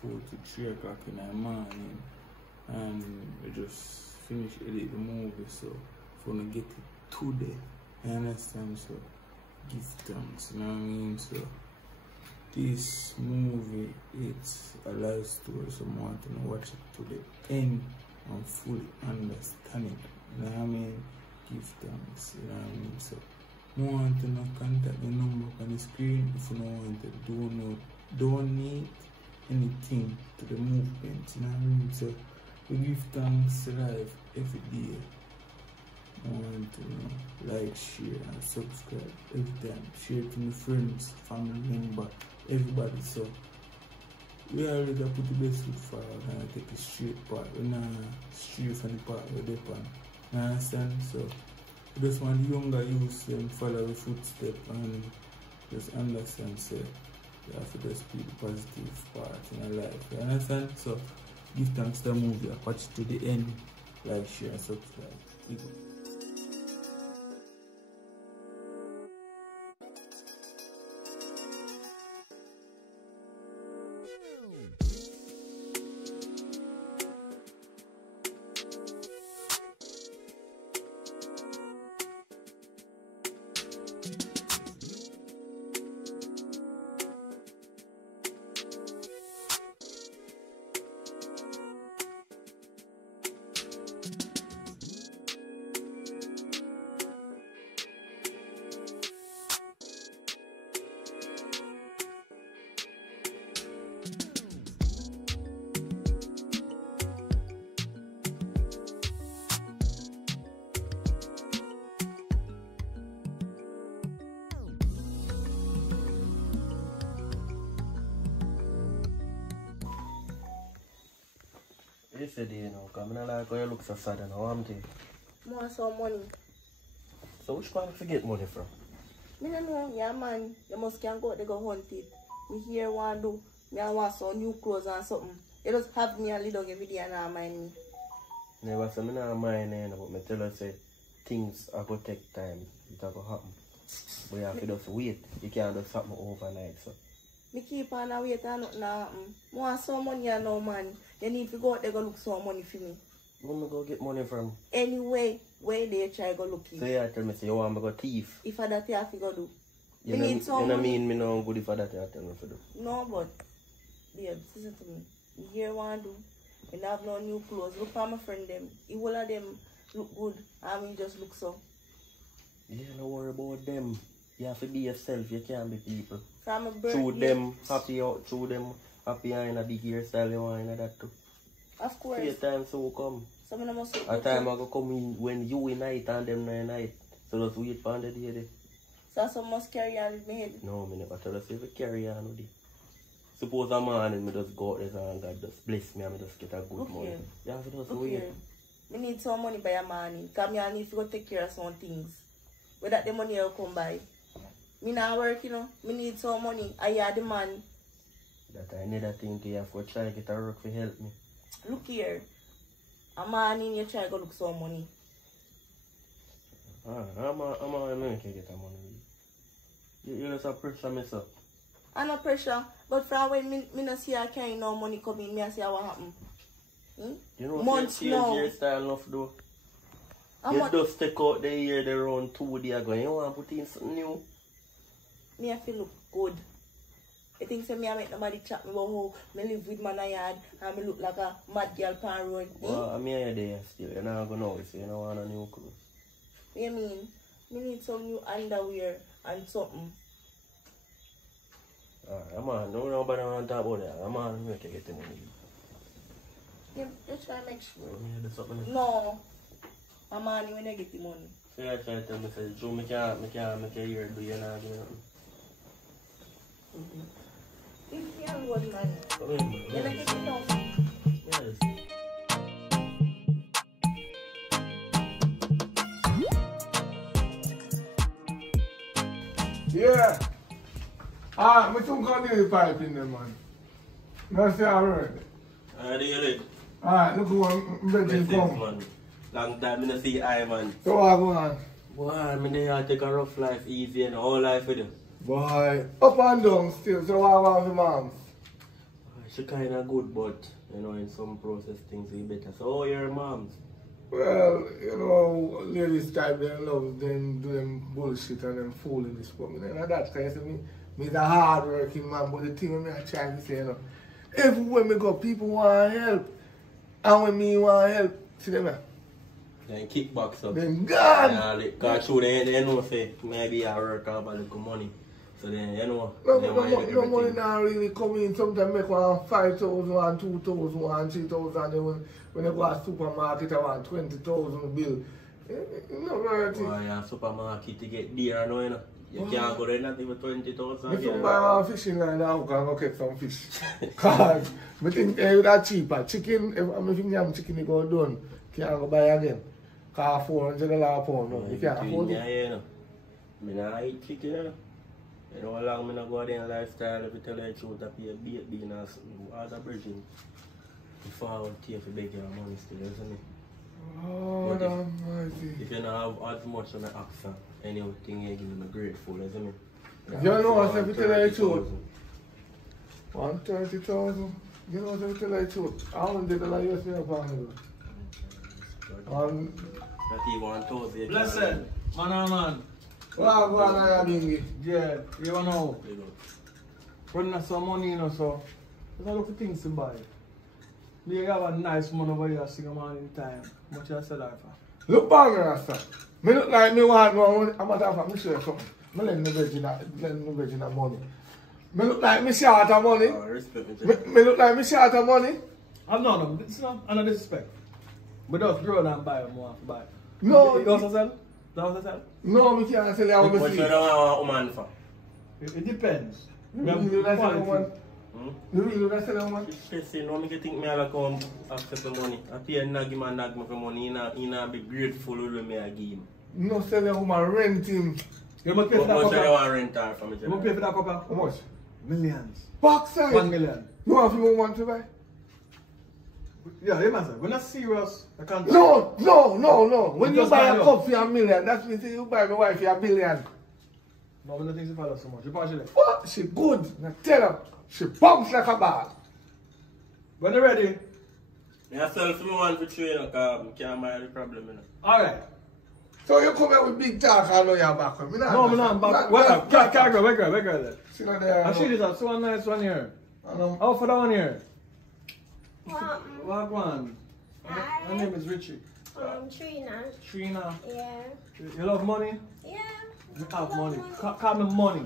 4 to 3 o'clock in the morning, and we just finished editing the movie, so we're gonna get it today. You understand? So give thanks, you know what I mean? So this movie, it's a life story, so I want to watch it to the end and fully understand it. You know what I mean? Give thanks, you know what I mean? So I want to contact the number on the screen if you don't want to donate anything to the movement, you know what I mean? So we give thanks live every day. I want to like, share and subscribe every time. Share to my friends, family member, everybody. So we already put the best foot forward and I take a straight part. We're not straight from the part we're on. You understand? So I just want the younger youth to follow the footsteps and just understand, say, you have to just be the positive part in your life. You understand? So give thanks to the movie, watch it to the end, like, share and subscribe. Big up. Yesterday, you know, because I don't like how you look so sad and how I'm doing. I want some money. So which part to get money from? I don't know, yeah man, you must can go out there go hunt it. Me here want do, me I want some new clothes and something. You just have me a little every day and I mind me. Never say me not mind, but me tell her say things are going to take time. It are going to happen. But you have to just wait. You can't do something overnight. So. Me keep on a wait and nothing happen. I want some money and no man. You need to go out there go look some money for me. Where me go get money from? Anyway, where they try go looking. So you tell me say you want me go thief? If I that you have to go do. You know mean me no good if I that you tell me to do? No, but babe, listen to me. You hear what I do? When I have no new clothes, look for my friend them. If all of them look good, I mean just look so. Yeah, don't worry about them. You have to be yourself, you can't be people. From a birthday. Through them happy out, through them happy in a big hairstyle, you want in that too. Of course. Your time so come. Some of them must A time I go come in when you in night and them in night. So just wait for the day there. So some must carry on with my head. No, I never tell us if you carry on with it. Suppose a man and me just go out there and God just bless me and me just get a good money. You have to just wait. I need some money by a man. Because I need to go take care of some things. Without the money will come by. Me not work, you know. Me need some money. I are the man. That I need a thing to have to try to get a work to help me. Look here. A man in you try to go look some money. I'm a man can get a money. You just a pressure me so. I no pressure. But from when me not see I carry no money coming, me I see what happen. You know Months you now. change your style enough though. You just take out the year the round 2 days ago. You want to put in something new? Me I feel look good. I think so me I make nobody chat me about how me live with man a yard and me look like a mad girl pan road. Well, I'm here there still. You're not going to know so you don't want a new clothes. What you mean? Me need some new underwear and something. Alright, man, don't nobody want to talk about that. I'm on me to get the money. You try to make sure. Yeah, that's something. No. I'm on when I get the money. So you try to tell me, say, Joe, I can't make a year do you not do nothing. If you have one man, Come here, man. you're not getting enough. Yes. Yeah. I took out the pipe in there, man. That's the alright. Do you live? Alright, look who I'm ready to come. Man. Long time I don't see I, man. So I go on. Boy, I mean, they take a rough life easy and all life with you. Boy, up and down still, so I want the moms. She kind of good, but, you know, in some process things will be better. So, how are your moms? Well, you know, ladies type they love them do them bullshit and them foolishness. But me not that kind of me's a hard working man, but the thing when I try to say, you know, everywhere me go, people want help. And when me want help, see them there. Then kickbacks up. Then gone. Yeah, because they know say maybe I work out a little money. So then you know. No money not really come in. Sometimes make one 5,000, 2,000, 3,000. Then when I go to supermarket I want 20,000 bill. No worth it. Oh yeah, supermarket to get dear now, you know. You can't go there not even 20,000. If you buy one fishing line now, I can go get some fish. Because I think that cheaper. Chicken, if I'm having chicken, you go done. Can't go buy again. Because $400 a pound. No. You can't afford it. Yeah, you know. I don't eat chicken, you know. You know how long I go there in lifestyle, if you tell you the truth, I pay a beat being or something. Other bridging. Before I would take for beg your money still, isn't it? Oh, if you don't have as much on the accent, anything you give them grateful, isn't it? You know what if you tell you the truth? 130,000. You know what if you tell you the truth? $100 US me upon you. Not even 1,000. Blessed, man and man. Well, go on, I bingy. Yeah, you know. Running out some money, you know, so there's a lot of things to buy. You have a nice money over here, sing a man in time. Much I said that for. Look back here, sir. Me look like me want more money. I'm matter of fact, me show you something. Me lend me virgin money. Me look like me short of money. Oh, respect me. Me look like me short of money. No, it's not under disrespect. But just grow and buy more to buy. No. You also sell? That was sell? No, me can't sell you how me What see. you don't want a woman for? It depends. You really don't sell a woman? You really don't sell a woman? You know, me think me have to come access the money. I pay a nagma for money. He not be grateful with me I give him. No sell a woman, rent him. You must pay for that How much you couple. want rent her from me? You must pay for that couple. How much? Millions. Backside. 1 million. You want for woman to buy? Yeah, you must say, we're not serious. I can't. No. When you just buy buy a it. cup for $1 million, that means you buy my wife for $1 billion. No, we don't think she follow so much. You partially. What? She good. Now tell her. She bumps like a ball. When you're ready. I sell for me one for 3, you know, because I can't marry the problem, you know. Alright. So you come here with big talk and know you're back. No, I'm not back. Well, can't go. Where girl? See now there. I see this up. So one nice one here. Hello. Oh, for that one here. What? What one? My name is Richie. Trina. Trina. Yeah. You love money? Yeah. You have money. Call me money.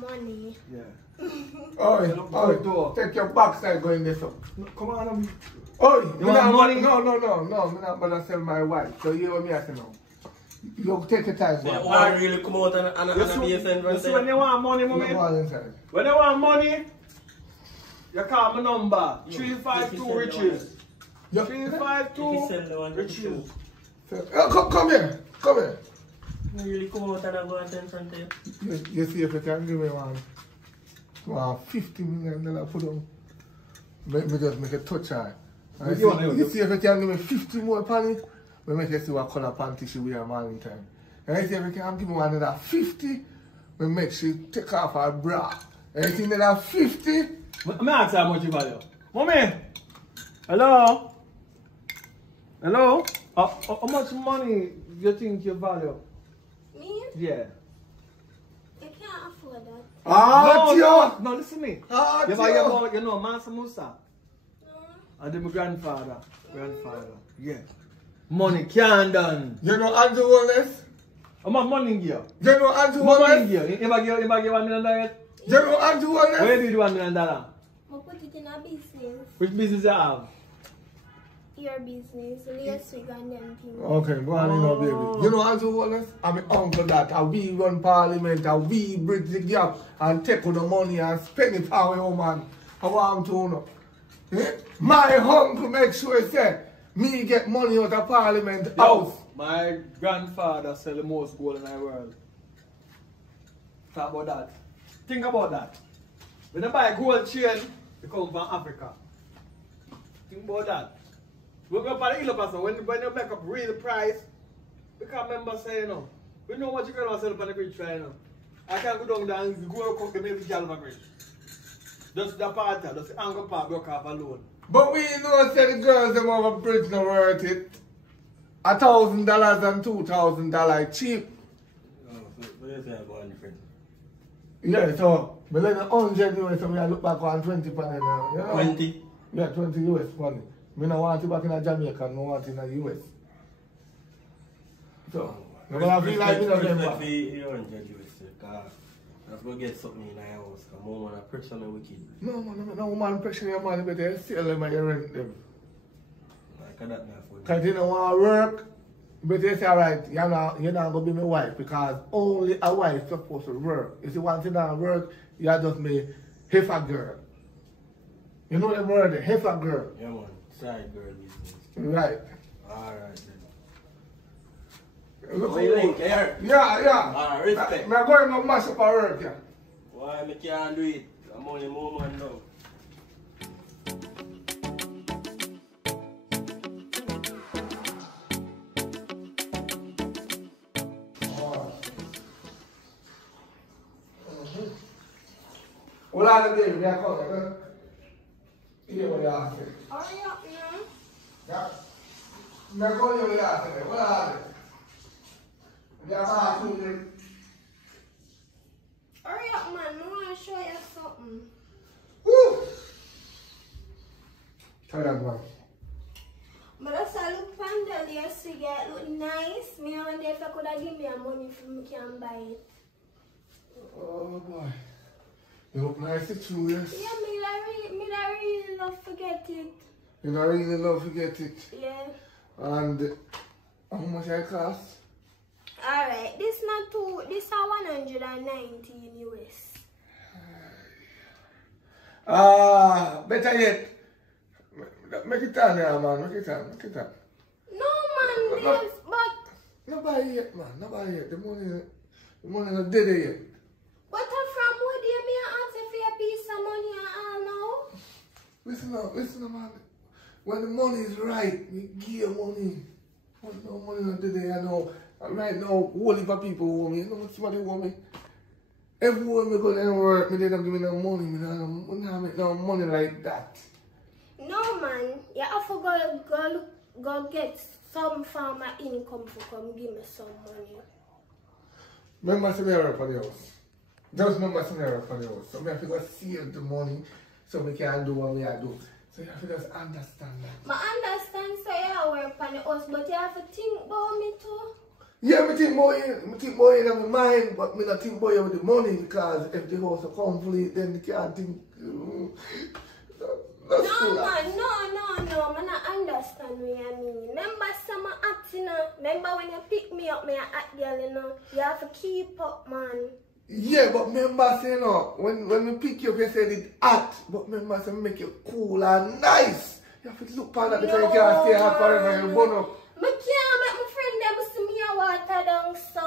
Money. Yeah. Oh, take your backside going there. So. Come on. Oh, You want money? No. I'm not going to sell my wife. So you know me I say no. You take your time. So you want really come out and be a send You see when you want money, mommy? When you want money, you call my number. 352 Riches. 352 Riches. Come here. You really come out and go and send front of you? You see if you can give me one $50 million put on. Me just make a touch on. You see if you can give me 50 more penny, we make you see what color panty she wear morning time. And you see if you can give me another 50, we make she take off her bra. And you see another 50. Let me ask you how much you value. Mommy! Hello? How much money do you think you value? Me? Yeah. I can't afford that. No, listen to me. You know Master Musa? No. And then my grandfather. Yeah. Money can't done. You know Andrew Wallace? How much money here? You know Andrew How much money Wallace? here? You give $1 million yet? You know Andrew Wallace? Where do you do $1 million? I put it in a business. Which business you have? Your business. Last week and them things. Okay, go on in now, baby. You know Andrew Wallace? I'm my uncle that. And we run parliament and we bridge the gap and take all the money and spend it for our woman. I want to know. My uncle make sure he say, me get money out of parliament house. My grandfather sell the most gold in the world. Talk about that. Think about that. When you buy a gold chain, it comes from Africa. Think about that. When you buy the hill person, when you make up real price, because remember saying, you know, We know what you can sell on the bridge right now. I can't go down there and go and cook the baby girl on the bridge. Just the part, just the angle part broke off alone. But we know that the girls them over bridge not worth it. $1,000 and $2,000 cheap. Oh, so you say I go on different. Yeah, so we let 100 US and we look back on 20 pounds now. You know? 20? Yeah, 20 US money. We don't want it back in Jamaica, I want it in the US. So, we're going to feel like we don't remember. $100 US, because let's go get something in the house, because mom want to pressure me wicked. No, man, no man pressure your man, but they still them and you rent them. Like that now for Because you don't want to work, but they say, alright, you're not going to be my wife, because only a wife is supposed to work. If you want to not work, you're just me heifer girl. You know the word, heifer girl. Yeah, man. Side girl business. Right. Alright then. Look What you think, here? Yeah. Ah, respect. I'm going to mash up our work, yeah. Why I can't do it? I'm only more man now. What are the days we are calling? Here we are. Hurry up now. Yeah. We are calling you today. What are they? We are bathroom. Hurry up, man. I want to show you something. Woo! Try that one. But I saw look pandal yesterday. It look nice. Me wonder if I could have give me a money for me can buy it. Oh boy. You look nice too, yes? Yeah, me that really love forget it. You know, I really love to get it. Yeah. And how much it cost? Alright, this not too, this are 119 US. Better yet. Make it on there, man. Make it on. No, man, No. this, but Nobody yet, man. Nobody yet. The money not dead yet. what from what do you mean ask for a piece of money and all now? Listen, man. When the money is right, we give you money. When no money not dead yet, I know. Right now, whole heap of people want me. You know what somebody want me? Everyone me go there and work, me they don't give me no money. Me don't make no money like that. No, man, you have to go get some form of income to come give me some money. Remember some error for the house. Just remember some error for the house. So we have to go save the money so we can do what we are doing. So you have to just understand that. I understand so you work on the house, but you have to think about me too. Yeah, me think more in my mind, but me not think more with the money because if the house is complete, then you can't think. No, man, no, man, I understand what you mean. Remember some acting, remember when you pick me up, me a act girl, you know, you have to keep up, man. Yeah, but remember say no, when we pick you up, you said it hot, but remember say make you cool and nice. You have to look upon that because you can't stay hot forever, you burn up. I can't make my friend them see me a water down, so.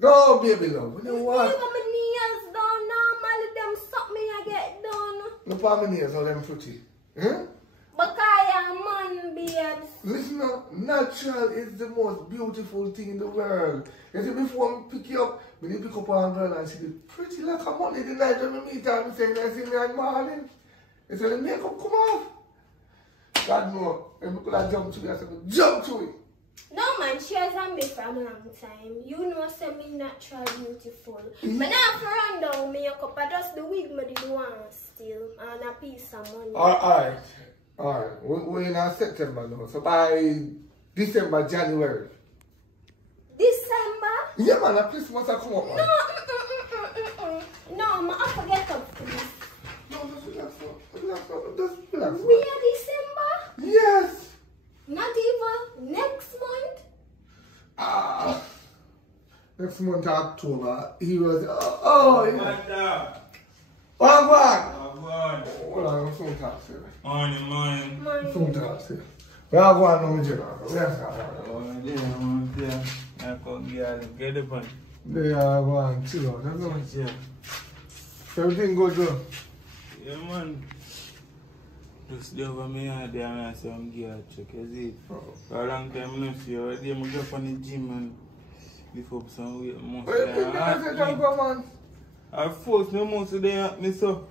No, baby love, you know what? Even my nails down, normally them suck me I get done. No palm nails or them fruity. Huh? Because I am man, babes. Listen up, natural is the most beautiful thing in the world. You see, before we pick you up, we need to pick up one girl and she did pretty like a money the night when we meet her and saying, I see me in the morning. They said, the makeup come off. God no, if we could have jumped to it, I said, jump to it. No man, she has on me from a long time. You know, say me natural beautiful. But now for run down makeup, I just the wig me did want still and a piece of money. Alright. We're in September now, so by December, January. December? Yeah man, at Christmas I come up, man. No, man, I forget of this. No, just relax. We are December? Yes. Not even next month? Next month, October, he was, yeah. What? Hold on, I'm so tired. Morning. So tired. Where are you going now, my general? Where are you Yeah. I can't get it on. They are going to chill out. That's all. Yeah. Everything good, though? Yeah, man. Just the over me and there and I say I'm gear check, is it? For a long time I don't see you. I go up on the gym and lift up some weight muscle. Man. I force my muscle there, me so.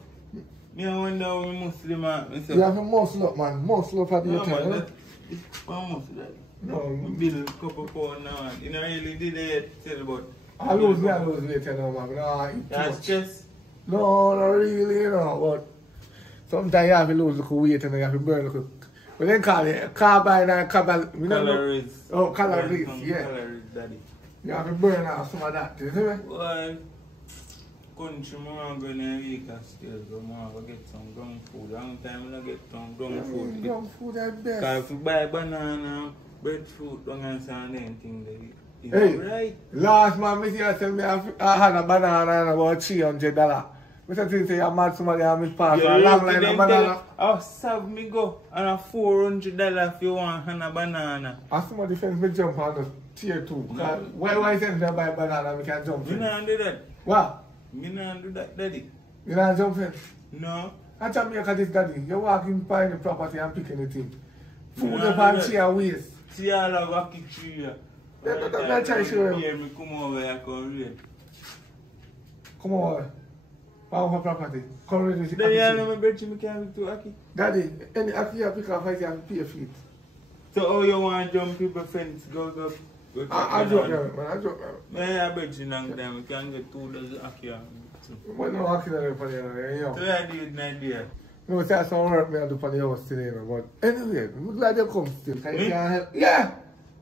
Me I wonder how my muscle man. Me so. You have a muscle up, man. Muscle up at your time. Man, it's one muscle that. No. I build a couple pounds now. You know, really did it tell about. I lose later now, man. No, That's stress. No, not really, you know, but sometimes you have to lose a little weight and you have to burn a little. But then call it carbide and carbide. Calories. Oh, calories, yeah. Calories, daddy. You have to burn out some of that, you see me? Well, country, I'm going to week and still go. I'm going to get some ground food. Long time I get some ground food. Ground food is best. Because if you buy banana, breadfruit, don't understand anything. Hey, right? last man, I tell me I had a banana and about $300. Mr. T say I'm mad somebody on my pass a long line of banana. I'll serve me go and a $400 if you want a banana. And somebody thinks me jump on the tier 2. Because why send me buy banana, I can jump You in. don't do that. What? You don't do that, daddy. You don't jump in? No. I Jamaica this daddy, you walk in buying the property and picking the thing. Food You up don't and do share waste. See all the wacky tree. That's how you show him. Hear me come over here, come read. Come on. Power property. Come ready to Then you know my brother, me can't do Aki. Daddy, any Aki you pick up, I can pay for it. So how you want to jump people fence, go. I drop them, man. I drop them. Man, I bet you long time we can get 2 dozen Aki. What no Aki there for you, So I did an idea. No, it's some work me I do for the house today, but anyway, I'm glad you come still. Can you can help? Yeah!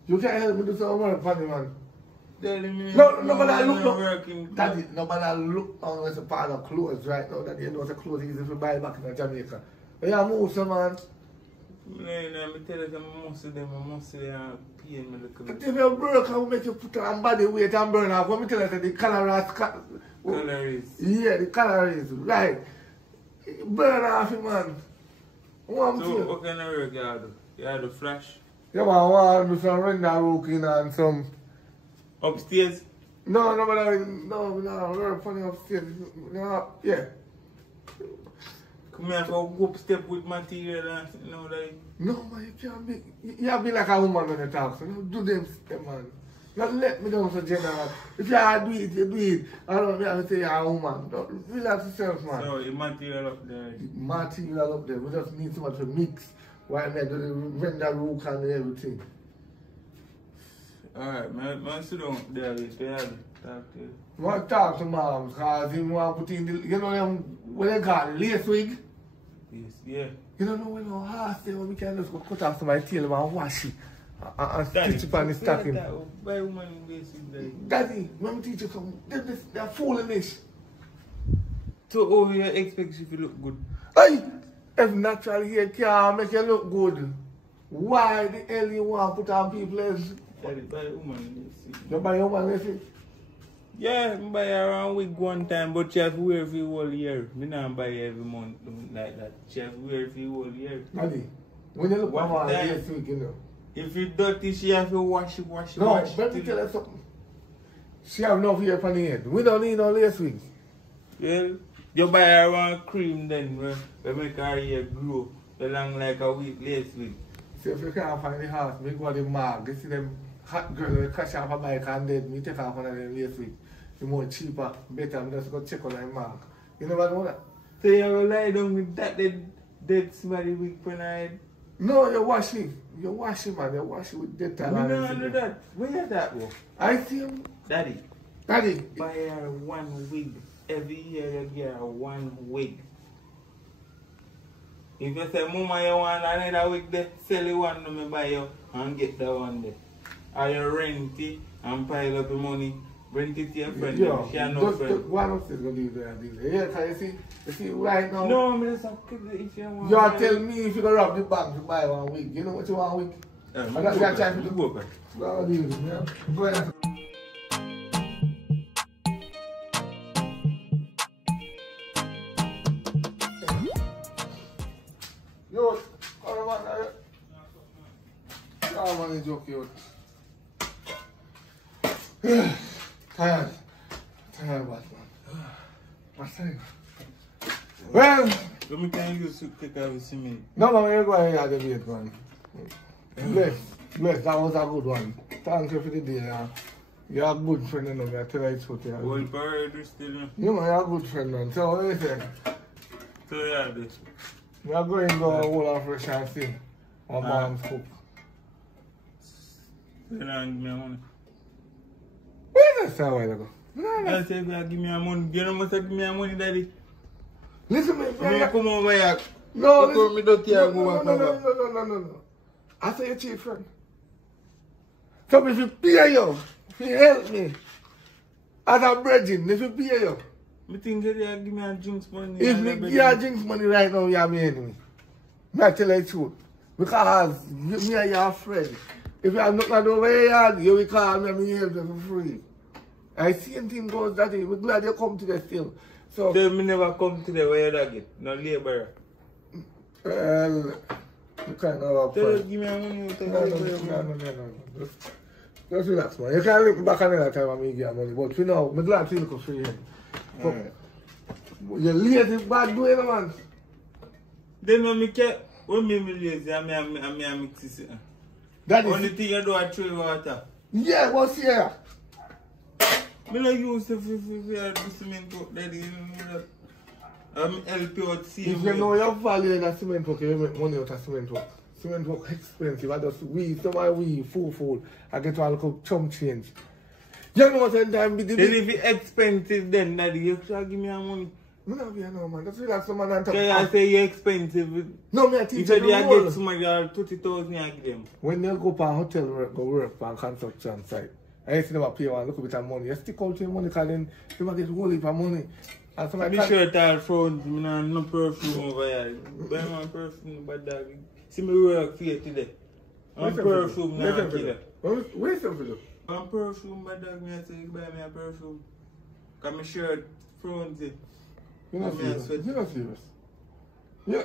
You can help me do some work for the man. Nobody look. Daddy, nobody look on as a part of clothes right now. That you know the clothes easy to buy back in Jamaica. But yeah, move some man. I tell you some muscle them pay me little. But if you broke, I will make you put on body weight and burn off. Let me tell you the Calories. Yeah, the calories, right. Burn off it, man. So what kind of work you do? You do flash? Yeah, man, I want to do some render working and some... Upstairs? No, work funny upstairs. No, yeah. Come here for go up step with material and you know like. No man, you can't be you have to be like a woman when you talk, so don't do them step man. Not let me down so general. If you have to do it, you do it. I don't have to say you're a woman. Don't relax yourself, man. So your material up there. The material up there. We just need someone to mix while they do the render rook and everything. Alright, man sit down there with you. Talk to you. I want to talk to mom because he want to put in the, you know them, what they call it, lace wig? Yes, yeah. You don't know when our horse there, we can just go cut off my tail and wash it and stitch it on the stocking. Why woman in lace wig? Daddy, let me teach you something. They're foolish. So over here expects you to look good. Hey, if natural hair can't make you look good, why the hell you want to put on people's... Daddy, buy a woman in lace wig. You buy a woman lace wig? Yeah, I buy around wig one time, but you have to wear for the whole year. I don't buy every month like that. You have to wear for the whole year. Daddy, when you look at my lace wig, you know. If it's dirty, she have to wash it. No, let me tell you something. She have enough hair on the head. We don't need no lace wig. Well, you buy her one cream then, we make her hair grow along like a lace wig. See, if you can't find the house, we go to the mark. You see them hot girls that crash off a bike and dead, me take off one of them lace wig. It's more cheaper, better, I'm just go check on the mark. You never know that? So you will lie down with that dead smelly wig on her head? No, you wash it. You wash it, man. You wash it with dead time. We don't do that. Where that go? I see him. Daddy. Daddy. Buy her one wig. Every year you get her one wig. If you say, Mama, you want another wig there, sell the one to me buy you and get that one there. Or you rent it and pile up the money. Rent it to your friend. Yo, she has no friend. One of us is going to do that. Yeah, can you see right now? No, I'm just if you want. You are telling me if you go rob the bank to buy one wig. You know what you want wig? I'm that's what I'm to go back. Go do it, yeah. Go ahead. Yo, come on, come on, it's okay. Tired, what man? What's that? Well, So me can use to take out with me. no, you're going to have the debate one. Bless, that was a good one. Thank you for the day. You're a good friend, you know, I tell you the truth. Old parade still, no? You know, you're a good friend, man. So what do you say? So yeah, this. We are going to go all of fresh and see. Our mom's cook. You don't give me money. Where is that a while ago? I said, give me money. You know, must give me money, daddy. Listen, me. I come over here. No, no. I say your chief friend. So if you pay you, if you help me, as a brethren, if you pay you. I think you give me a drinks money. If me give you a drinks money right now, you are my enemy. I tell you the truth. Because me and your friend. If you are not over here, you will call me and me help you for free. I see anything goes that way. We're glad you come to the still. So tell me never come to the way you get. No labor. Well, you can't have a tell you give me a money. No. Just relax, man. You can look back another time and me give you money. But for now, I'm glad to look for you. You're lazy, bad doing, man. Then when me care, when me lazy, I mix this. That is only thing you do is throw water. Yeah, what's here? I don't use the cement work, daddy. Help you out, see. If you know your value in a cement work, you make money out of cement work. Cement work expensive. I just food. I get one look chum change. You know what time be the then if it's expensive, then daddy, you should give me a money. No, man. That's relax, man. And talk. Okay, I say you're expensive. No, me I teach you. If you you get somebody 20,000, I give them. When you go for a hotel work, go work for a construction site, I used to never pay one little bit of money. You stick out your money because then you might get a whole heap of money. And so be sure to have front, no perfume over here. Buy my perfume, but dog. See me work for you today. I'm perfume now, killer. Where's the video? I'm perfume, but dog, I say you buy me a perfume. Because my shirt front it. You're not serious. Yeah.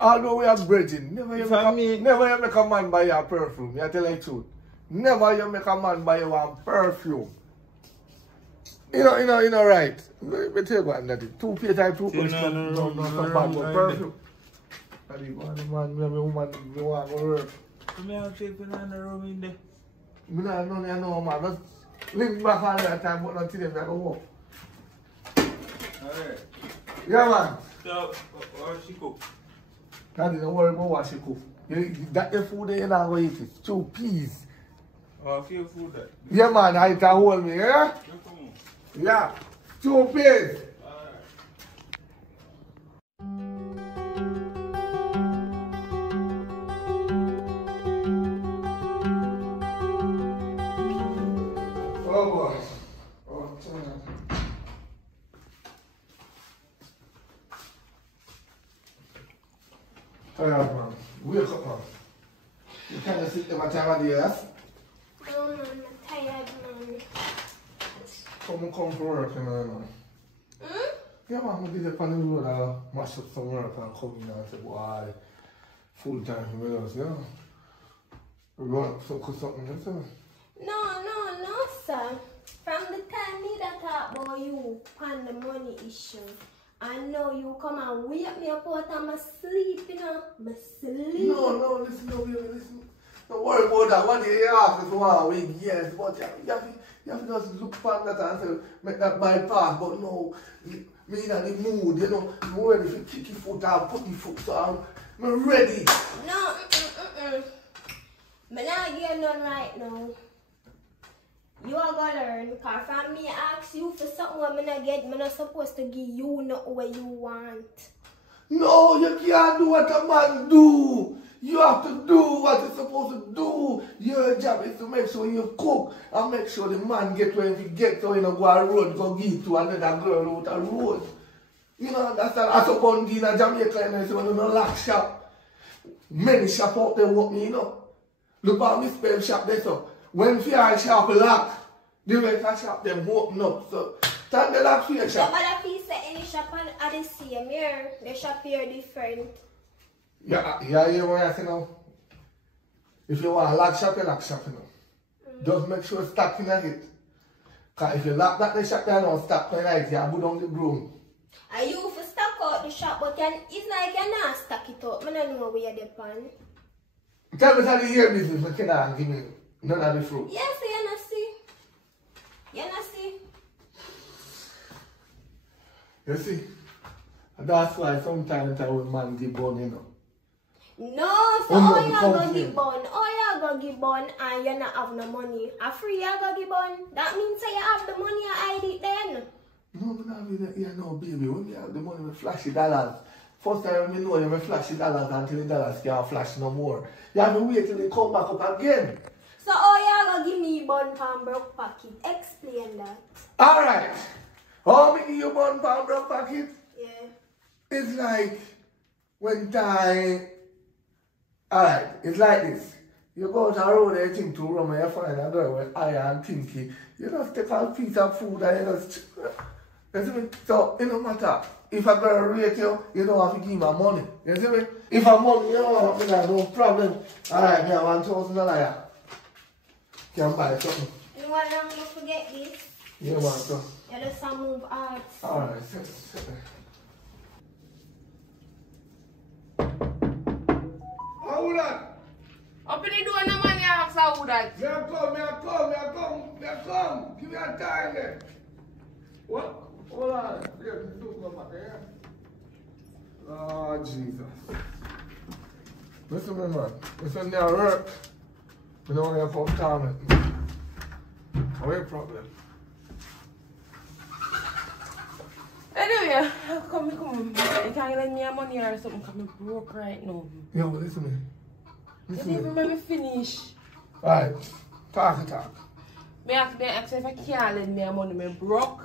Although we are brethren, never you make a man buy a perfume. You tell the truth. Never you make a man buy one perfume. You know, right. Let tell you what, daddy. 2 feet type 2 questions. No, bad but perfume. Daddy, man, me and my woman, we want to work. I have to take on the room in there. I don't know, man. Just link back on that time, but not today, I go walk. Alright. Yeah, man. So, what she cook? Daddy, don't worry about what she cook. That the food there, you're not going to eat it. Stew peas. Oh, feel food that. Yeah, man, I can hold me, yeah? Yeah. Stew peas. Oh, boy. Oh, tired, man. Wake up, man. You can't sit there my time of the year. No, man, I'm tired, man. Come for work, you know, man. Yeah, man, I'm going to on the road and mash up some work and come in and say, boy, full time for me, you know. We're going up something, you know. No, sir. From the time me that talk about you on the money issue, I know you come and wake me up out of my sleep, you know. My sleep. No, listen. Don't worry about that. One day you ask me for 1 week, yes, but you have to just look for that and say, make that bypass. But no, me in the mood, you know. I'm ready to kick your foot out, put your foot down. I'm ready. No, but now I get none right now. You are gonna learn, because from me ask you for something what I'm not get, I'm not supposed to give you not what you want. No, you can't do what a man do. You have to do what you're supposed to do. Your job is to make sure you cook and make sure the man get where he get so you know go on the road, go give to another girl out the road. You know, that's a bun in a Jamaica, and I say, when you don't lock shop, many shop out there want me, you know. Look at me spell shop there, so. When fear shop lock, the rest of shop them open up. So, time the lock fear shop. But if you say any shop are the same here, the shop here different. Yeah, you know what I say now? If you want a lock shop, you lock shop, you know. Just make sure it's stocked in a hit. Because if you lock that the shop, you don't stop the night, you put down the broom. Are you for stock out the shop, but it's like you're not stock it up. I don't know where you're depend. Tell me how the year business, but you can't give me none of the fruit. Yes, you not see. You know see? You see? And that's why sometimes I will man give bun, you know. No, so all you go give bun. All you go give bun and you not have no money. A free you go give bun. That means say you have the money you hide it then. No, I'm not really here no baby. When you have the money, we flashy dollars. First time you know you have flashy dollars until the dollars can't flash no more. You have to wait till they come back up again. So all you go give me bun from broke pocket. Explain that. Alright. How me give you bun from broke pocket? Yeah. It's like when time. Alright, it's like this. You go out the road and you think to rum and you find a girl with eye and thinky. You just take a piece of food and you just. You see me? So it don't matter. If a girl rate you, you don't have to give her money. You see me? If I money, you don't have no problem. Alright, me have $1,000. Can buy something. You want them to forget this? You want to? You just move out. Alright, How that? Open the door, no man, you ask how that. Me come. Give me a time there. What? Hold on. Oh, Jesus. Listen, me, man. Listen, they work. We don't want to come torment me. What's your problem? Anyway, come. You can't lend me money or something because I'm broke right now. Yo, listen to me. You didn't even finish. Alright. Talk. Me ask if I can't lend me money, I'm broke.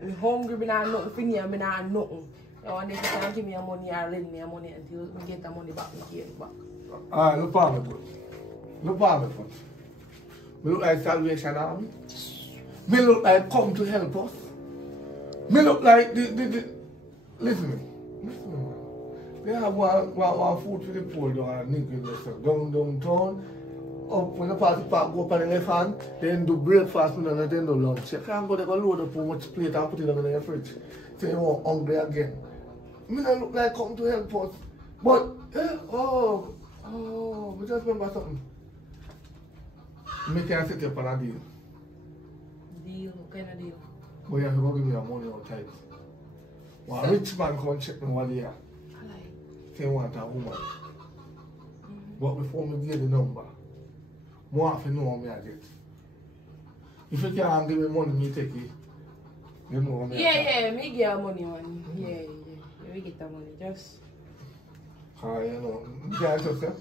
I'm hungry, I have nothing for me, I have nothing. I want if you can't give me money or lend me money until I get the money back and give it back. Alright, look at me, Look at me, Me look like Salvation Army. Me look like come to help us. Me look like the Listen to me, man. They have one food for the poor down and nigga restaurant. Downtown. Up when the party park go up on the left hand, then do breakfast and then do lunch. You can't go there, go load up how much plate and put it in the fridge. So you want hungry again. Me not look like come to help us. But we just remember something. Me can set you up on a deal. Deal? What kind of deal? But you have to go give me your money outside. One rich man come check me one year. Say he want a woman. But before me give the number, I have to know how me I get. If you can't give me money, me take it. You know how me Yeah, me get your money, man. Yeah. We get the money, just. You know, you can't trust you?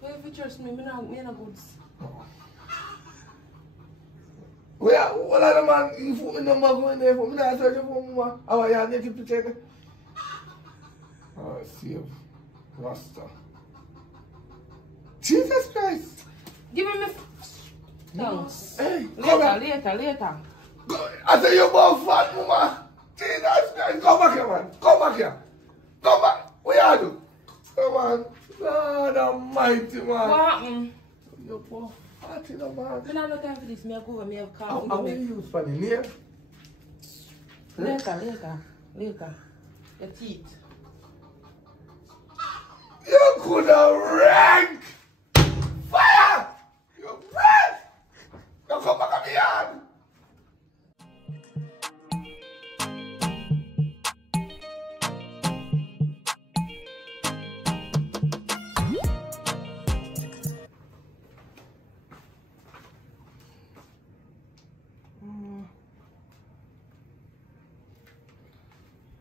Well, if you trust me, I'm not good. What other man, you put me number going there, put me not searching for woman. How are you naked picture there? Save. Rasta. Jesus Christ! Give me thanks. Hey, come Later. I say you're more fat, woman. Jesus Christ, come back here, man. Come back. What you do? Come on. Lord Almighty, man. What happened? You're more fat, you know, man. I don't have time for this. I go over, I have How coffee. will you use for the name? Later. Your teeth. You could have rank! Fire! You rank! Now come back on the yard!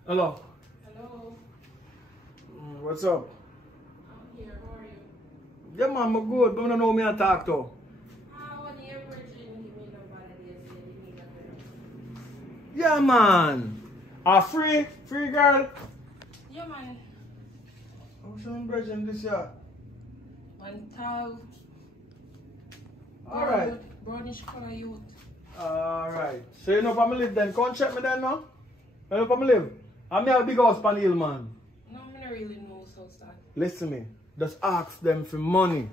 Hello. What's up? I'm here. How are you? Yeah, man, I'm good. But I don't know me and talk to. Yeah, man. Free girl. Yeah, man. I'm showing bridging this year. One tall. Alright. Brownish color youth. Alright. So you know if I live then? Come check me then, no? You know if I live? I'm here a big house pan hill, man. No, I don't really know so sad. Listen me. Just ask them for money.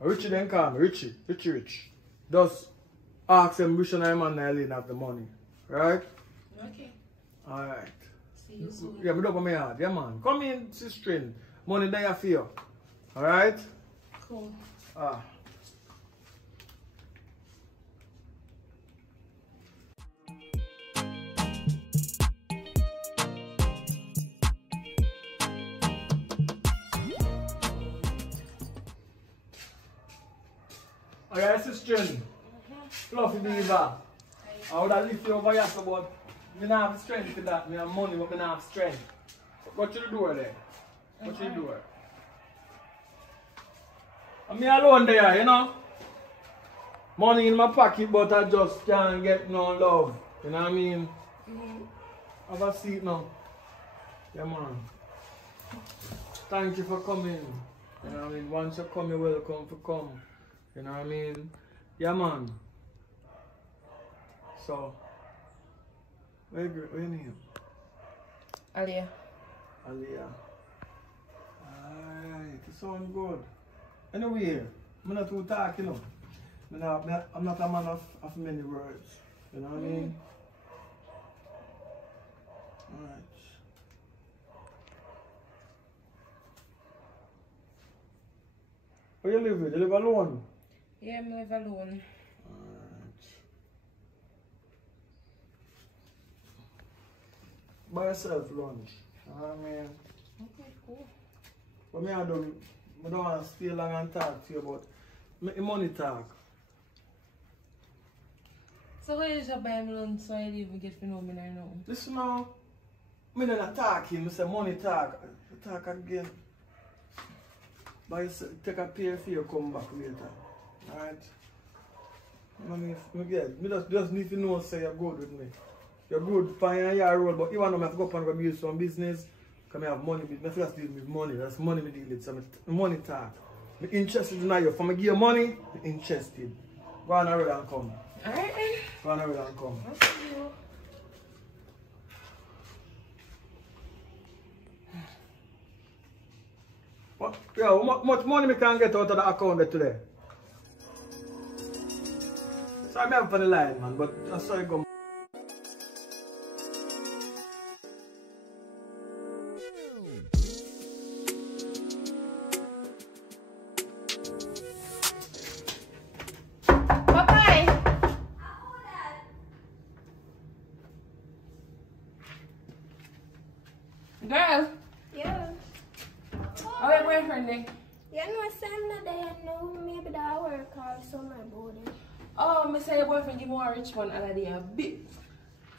Richie then call me. Richie. Just ask them which one I'm on the have the money. Right? Okay. Alright. See you soon. Yeah, but up my yard. Yeah, man. Come in, sister. Money there for you. Alright? Cool. Alright, sister. Fluffy beaver. I would have lift you over here, so but I don't have strength for that. I have money, but I don't have strength. What you do there? What you do? I'm me alone there, you know? Money in my pocket, but I just can't get no love. You know what I mean? Have a seat now. Yeah, man. Thank you for coming. You know what I mean? Once you come, you're welcome to come. You know what I mean? Yeah, man. So, where your name? Aliyah. Aliyah. Alright, it sounds good. Anyway, I'm not too talking, you know. I'm not a man of many words. You know what I mean? Alright. Where you live with? You live alone? Yeah, I live alone. Alright. Buy yourself lunch. You know what I mean? Okay, cool. But I don't want to stay long and talk to you about make the money talk. So how you just buy me lunch so I even get to know me now? Listen now, I'm not talking, I say money talk. Talk again. But take a pay for you come back later. Alright? I just need to know say you're good with me. You're good for your role, but even though I have to go up and go build some business, because I have money, I feel like dealing with money. That's money I deal with. So money talk. I'm interested in you. If I give you money, I'm interested. Go on around and come. Alright then. Go on around and come. I'll see you. What? Yeah, how much money I can get out of the account today? Sorry, I'm for the line, man, but I saw you go. Girl, Yeah. how your boyfriend there? You know, I'm not there now. Maybe that work or somewhere about it. Oh, me say your boyfriend give me a rich one and a bit.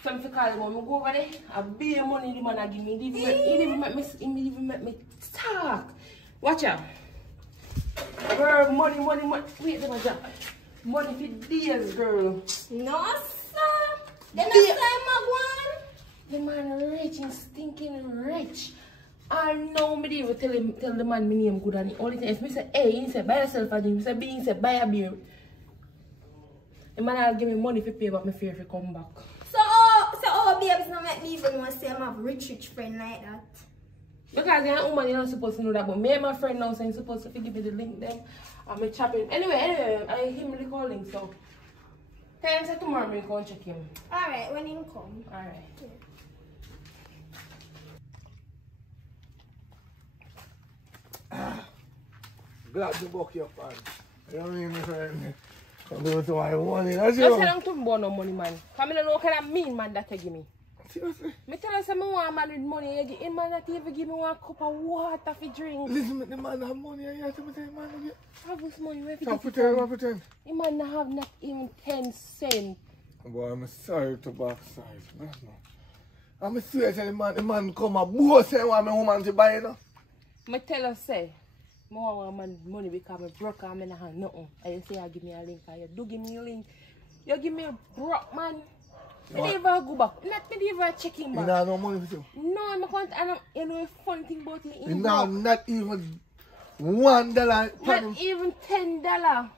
So if you call him, I go over there, a bit of money the man a give me. He even make me talk. Watch out. Girl, money. Wait, let me drop. Money for days, girl. No, sir. Then Yeah. I say my The man rich and stinking rich. I know me even tell the man my name good and the only thing if me say A, he say buy yourself a drink, me say B, he say buy a beer. The man will give me money for pay but me fear if he come back. So babes not make me even want to say I'm a rich friend like that. Because you're a woman, you're not supposed to know that, but me and my friend now saying supposed to give me the link them. I'm chopping. Anyway, I hear me calling, so tell him say tomorrow me go and check him. Alright, when you come. Alright. Yeah. Glad to book your fan. You know what I mean, my friend? I'm doing so I want it. That's Just you. say I'm to born no money, man. Because I don't know what kind of mean man that you give me. Seriously? Me tell you, say I want a man with money. You give him man that even give me one cup of water for drink. Listen, the man have money and you have to tell the man to get. Have this money, where Stop pretend. The man not have not even 10 cents. Boy, I'm sorry to backside. No. I'm serious, the man come up, both say want my woman to buy it. Me tell you, say, I want a man money because I'm broke and I don't have nothing. And you say you give me a link, and you do give me a link. You give me a broke man. I don't even go back. Not me even check him back. You don't have no money for you? No, I can't. And you know a fun thing about it. You know, not even $1. Not even $10.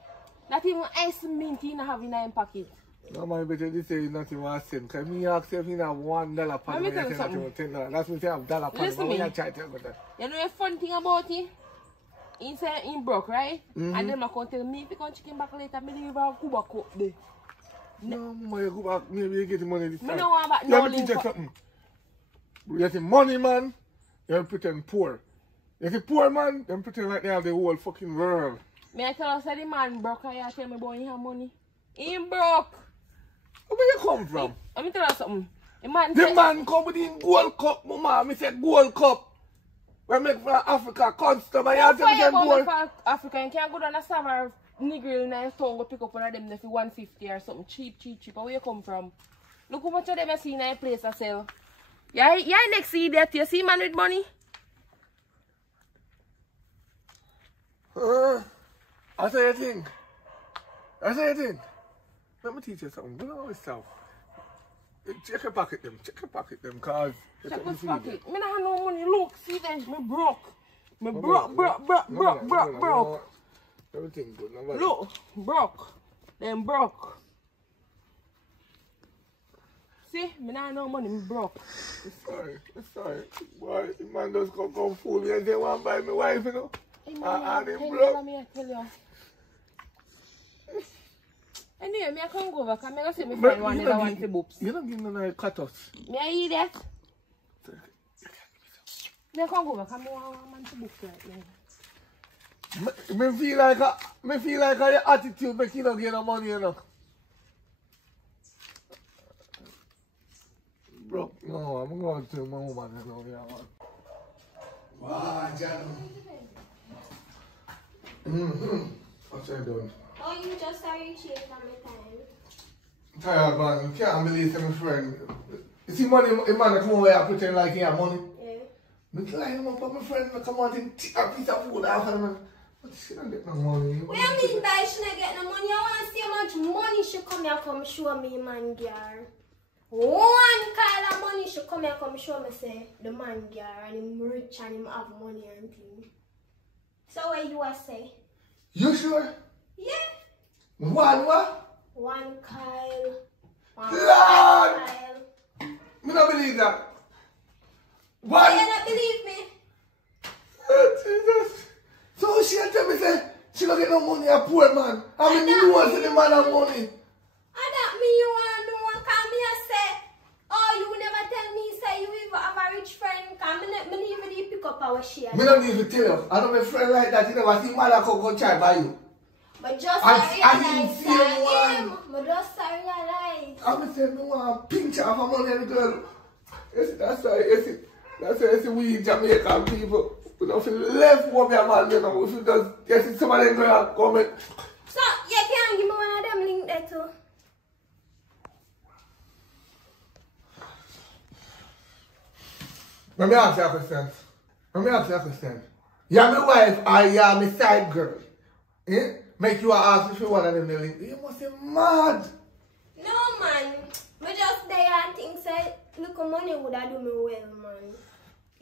Not even ice mint you have in your pocket. No man, better this say not even a cent. Because me ask if you have $1 per Let me me, tell I you say not even something. $10. That's me say I have $1 per me. Listen But when me. I try to tell you that. You know a fun thing about it? He said he broke, right? And then I can tell me if you can check him back later, me leave a go back up there. No, man, you go back, maybe you get the money this Me time. no want back no Let me link teach you for- something. You get the money, man, you pretend poor. You see poor man, them pretend like they have the whole fucking world. Me I tell you, say the man broke and you tell me boy he have money. He broke. Where you come from? Let me tell you something. The man The say, man come with the gold cup, mama. Me say gold cup. We make for Africa custom and you "Don't tell me fire them about me gold. for Africa, you can't go down a summer nigga in a town go pick up one of them for 150 or something cheap. Where you come from? Look how much of them I see in a place I sell. Yeah, next idiot. You see man with money? I say a thing. Let me teach you something. Do know yourself. Check your pocket them, cause check his pocket. Me not have no money. Look, see them. Me broke. Broke. Everything good. Nobody. Look, broke. Them broke. See, me not have no money. Me broke. It's sorry. Boy, the man just come fool me and they want to buy me wife, you know. And him broke. Me tell you. Anyway, me I can't go over because I see my friend one never want to boobs. You don't give me no cut-offs. Me I eat that. Me I can't go over because I want to boobs right now. Me feel like your attitude make you not get no money, you know. Bro, no, I'm going to my woman, you know, yeah, man. Wow, Jano. What's I doing? Oh, you just started changing on my time. Tired, man. You can't believe my friend. You see money, a man come over here and pretend like he have money. Yeah. Me line him up for my friend, come out and take a piece of food off of him. But she don't get no money. What do you mean by she not get no money? I want to see how much money she come here come show me, man, girl. One kind of money she come here come show me, say, the man, girl, and him rich and him have money and things. So what you want to say? You sure? Yeah. One what? One Kyle. One Lord! Kyle. Me don't believe that. Why One. you not believe me? Oh, Jesus. So she tell me say she don't get no money, a poor man. I mean, you want to the man have money. And that mean you want to know, come here say, oh, you never tell me, say you even have a rich friend, come me even pick up our share. Me don't even tell you. I don't have a friend like that. You never see mother go try buy you. But just I realize didn't see that one. but just realize. I'm saying no one pinch off of money and the girl. That's why we Jamaican people. We don't feel left what me a man, you know. We feel just yes, somebody going to come in. So you can't give me one of them link there too. Let me ask you a question. You're my wife or you're my side girl. Eh? Make you ask if you want them to link. You must be mad. No man. Me just there and think say look money would have do me well, man.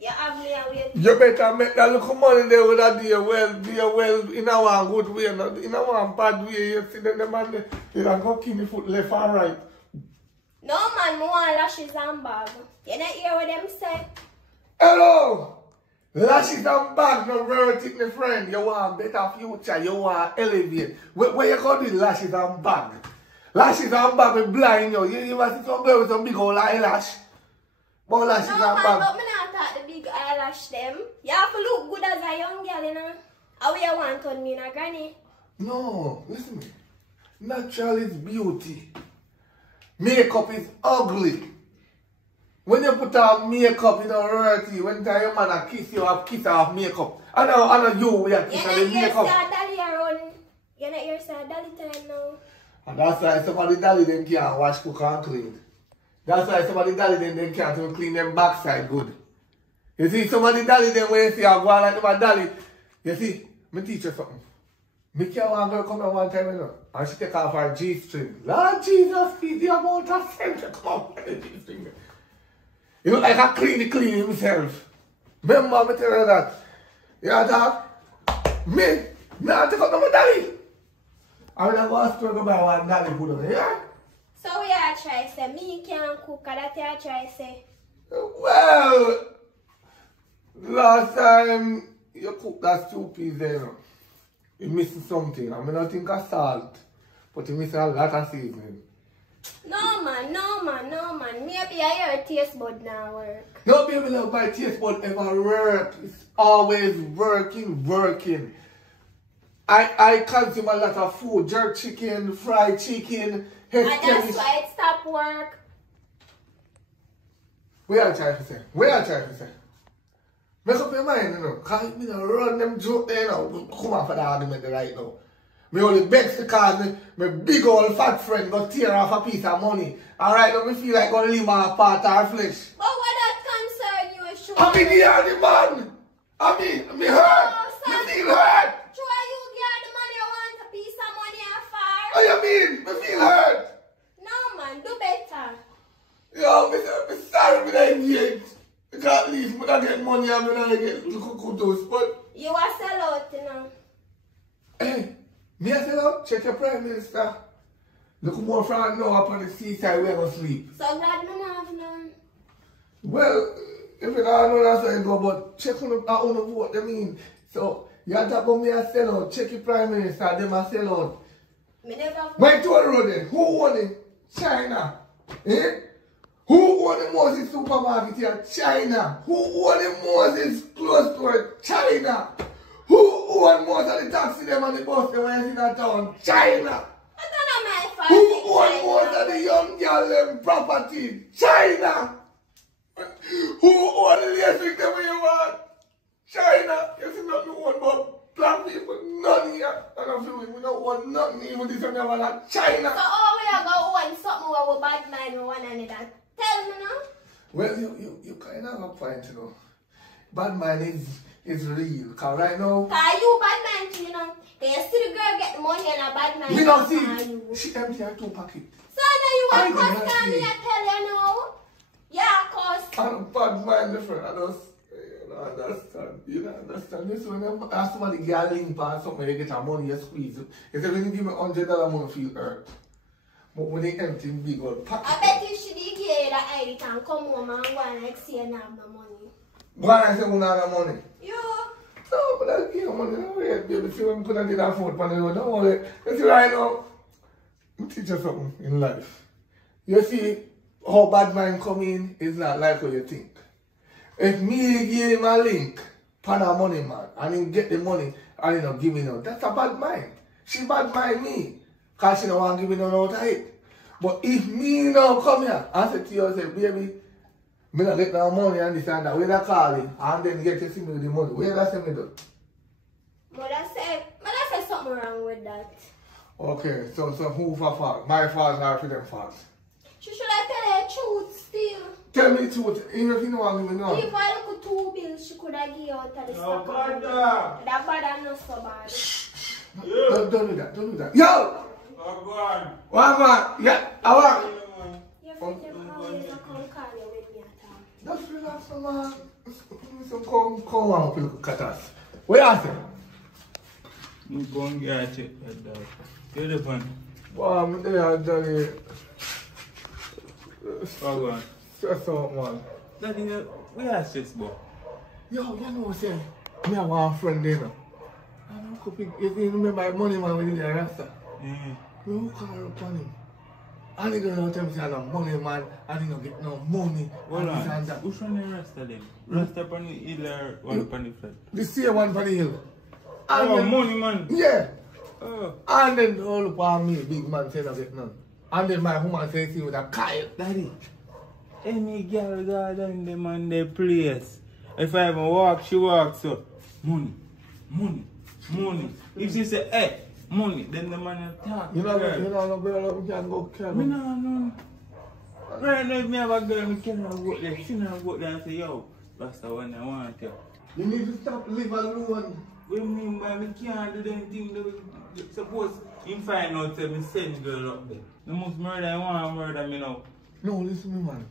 You have me away. You better make that little money there with that do you well in a one good way, not in a one bad way. You see them man there, you don't go kill the foot left and right. No man, I want lashes and bag. You not hear what them say? Hello! Lashes and bag, no relative, my friend. You want better future, you want elevate. Where you go do lashes and bag? Lashes and bag will blind you. You must see some girl with some big old eyelash. But lashes No and man, bag. but me not talk the big eyelash them. You have to look good as a young girl, you know. How you want on me, na granny? No, listen to me. Natural is beauty. Makeup is ugly. When you put on makeup, you don't hurt you. When your man kiss you, have kiss off makeup. I know you we are kiss on the makeup. You're not your side dolly time now. And that's why somebody dolly them can't wash, cook and clean. That's why somebody dolly them can't even clean them backside good. You see, somebody dolly them when you see I go on like them dolly. You see, me teach you something. Me can't one girl come at one time, you know, and she take off her G-string. Lord Jesus, feed the amount of sense to come off the G-string. You look like a clean himself. Remember me tell you that. You know that? Me, nah take up no more dolly. I'm gonna go ask her to buy one dolly put on, yeah? So we are trying to say, me can't cook, and that you are trying to say. Well, last time you cooked that stew piece there, you know. You missing something. I mean, I think of salt, but you missing a lot of seasoning. No man. Maybe your taste bud now work. No baby, no, my taste bud ever work. It's always working. I consume a lot of food, jerk chicken, fried chicken, head And that's why it stopped work. What are you trying to say? Make up your mind, you know. Because me don't run them joke there now. Come on for the argument right now. Me only begs because my big old fat friend got tear off a piece of money. Alright, now me feel like gonna leave my part of her flesh. But what that concern you, sure? I mean, the other man. I mean, me hurt. Me feel hurt. Sure, you get the money, you want a piece of money afar? I mean, me feel hurt. No, man, do better. Yo, me sorry me not engaged. Because at least me not get money and me not get little kudos. But You are sell out, you know. hey, me I tell you, check your Prime Minister. Look more from now up on the seaside where I go sleep. So glad me not have none. Well, if you don't know that's how you go, but check on the vote, I mean. So, you have to talk about me a sell out. Check your Prime Minister, them a sell out. Me never. Wait to the road then. Who won it? China. Eh? Who won the Moses supermarket here? China. Who won the Moses clothes store? China. Who won most of the taxi them and the bus them when you see that town? China. I don't know my fault. Who won most of the young girl them property? China. Who won the latest them when you want? China. You see nothing one but black people, none here. And I feel we don't want nothing even this one ever like China. So all we are going to want something where we bad mind with one another. Tell me now. Well, you kind of have a point, you know. Bad mind is real. Because right now, Because you bad mind, you know. Can you see the girl get the money and a bad mind? we don't see. She empty her 2 pockets. So now you I want did to not tell me see. I tell you now? Yeah, cause. And bad mind different. I don't understand. You don't understand. This when you ask somebody to get a link or something, you get your money, you squeeze it. You say, when you give me $100 money, feel hurt. But when they empty big old pocket. I bet you should give you the ID and come home and go and like say you have no money. Why I say we don't have money? You? No, but I give you money. Don't wait, baby. See when we could have did that food on the road. Don't worry. You see right now, I'll teach you something in life. You see, how bad mind come in is not like what you think. If me give him a link, pan a money man, and he get the money, and he not give me no, that's a bad mind. She bad mind me. Because she don't want to give me no out of it. But if me now come here and say to you, I say, baby, me not get no money and this and that, where they call it, and then get to see me with the money, where they say me do? Mother say something wrong with that. Okay, so who for fault? My fault or for them fault? She should have tell her truth still. Tell me the truth, even if you don't want to give me no. If I look at 2 bills, she could have given out of the stock. That bad and not so bad. Don't do that, don't do that. Yo! What? Yeah, I want. Your friend them always come call you with me at all. Just relax, man. So come on, look at us. What you say? I'm going to get it. Get the phone. Wow, I'm there, Daddy. Go on. Stress out, man. Daddy, we are stress, boy. Yo, you know what I'm saying? Me have one friend there. I don't copy. You remember my money man when you did a rasta? We will call her upon him. And he don't know tell me say I'm money man and he don't get no money. Hold and this on. and that. Which one is Rasta then? Rasta upon the hill or one upon the flat? The same one for the hill. Oh, then, money man. Yeah. Oh. And then all upon me, big man said I get none. And then my woman says he with a Kyle. Daddy, any girl go down them on their place. If I even walk, she walks so. Money. If she say, hey, money, then the man will talk. You know, girl, we can go carry. Me no. Right now, if me have a girl, me can't go there. She not go there and say, yo, that's the one I want you. You need to stop live alone. What do you mean by me can't do them things that we suppose him find out that me send girl up there. The most murder I want murder me now. No, listen to me, man.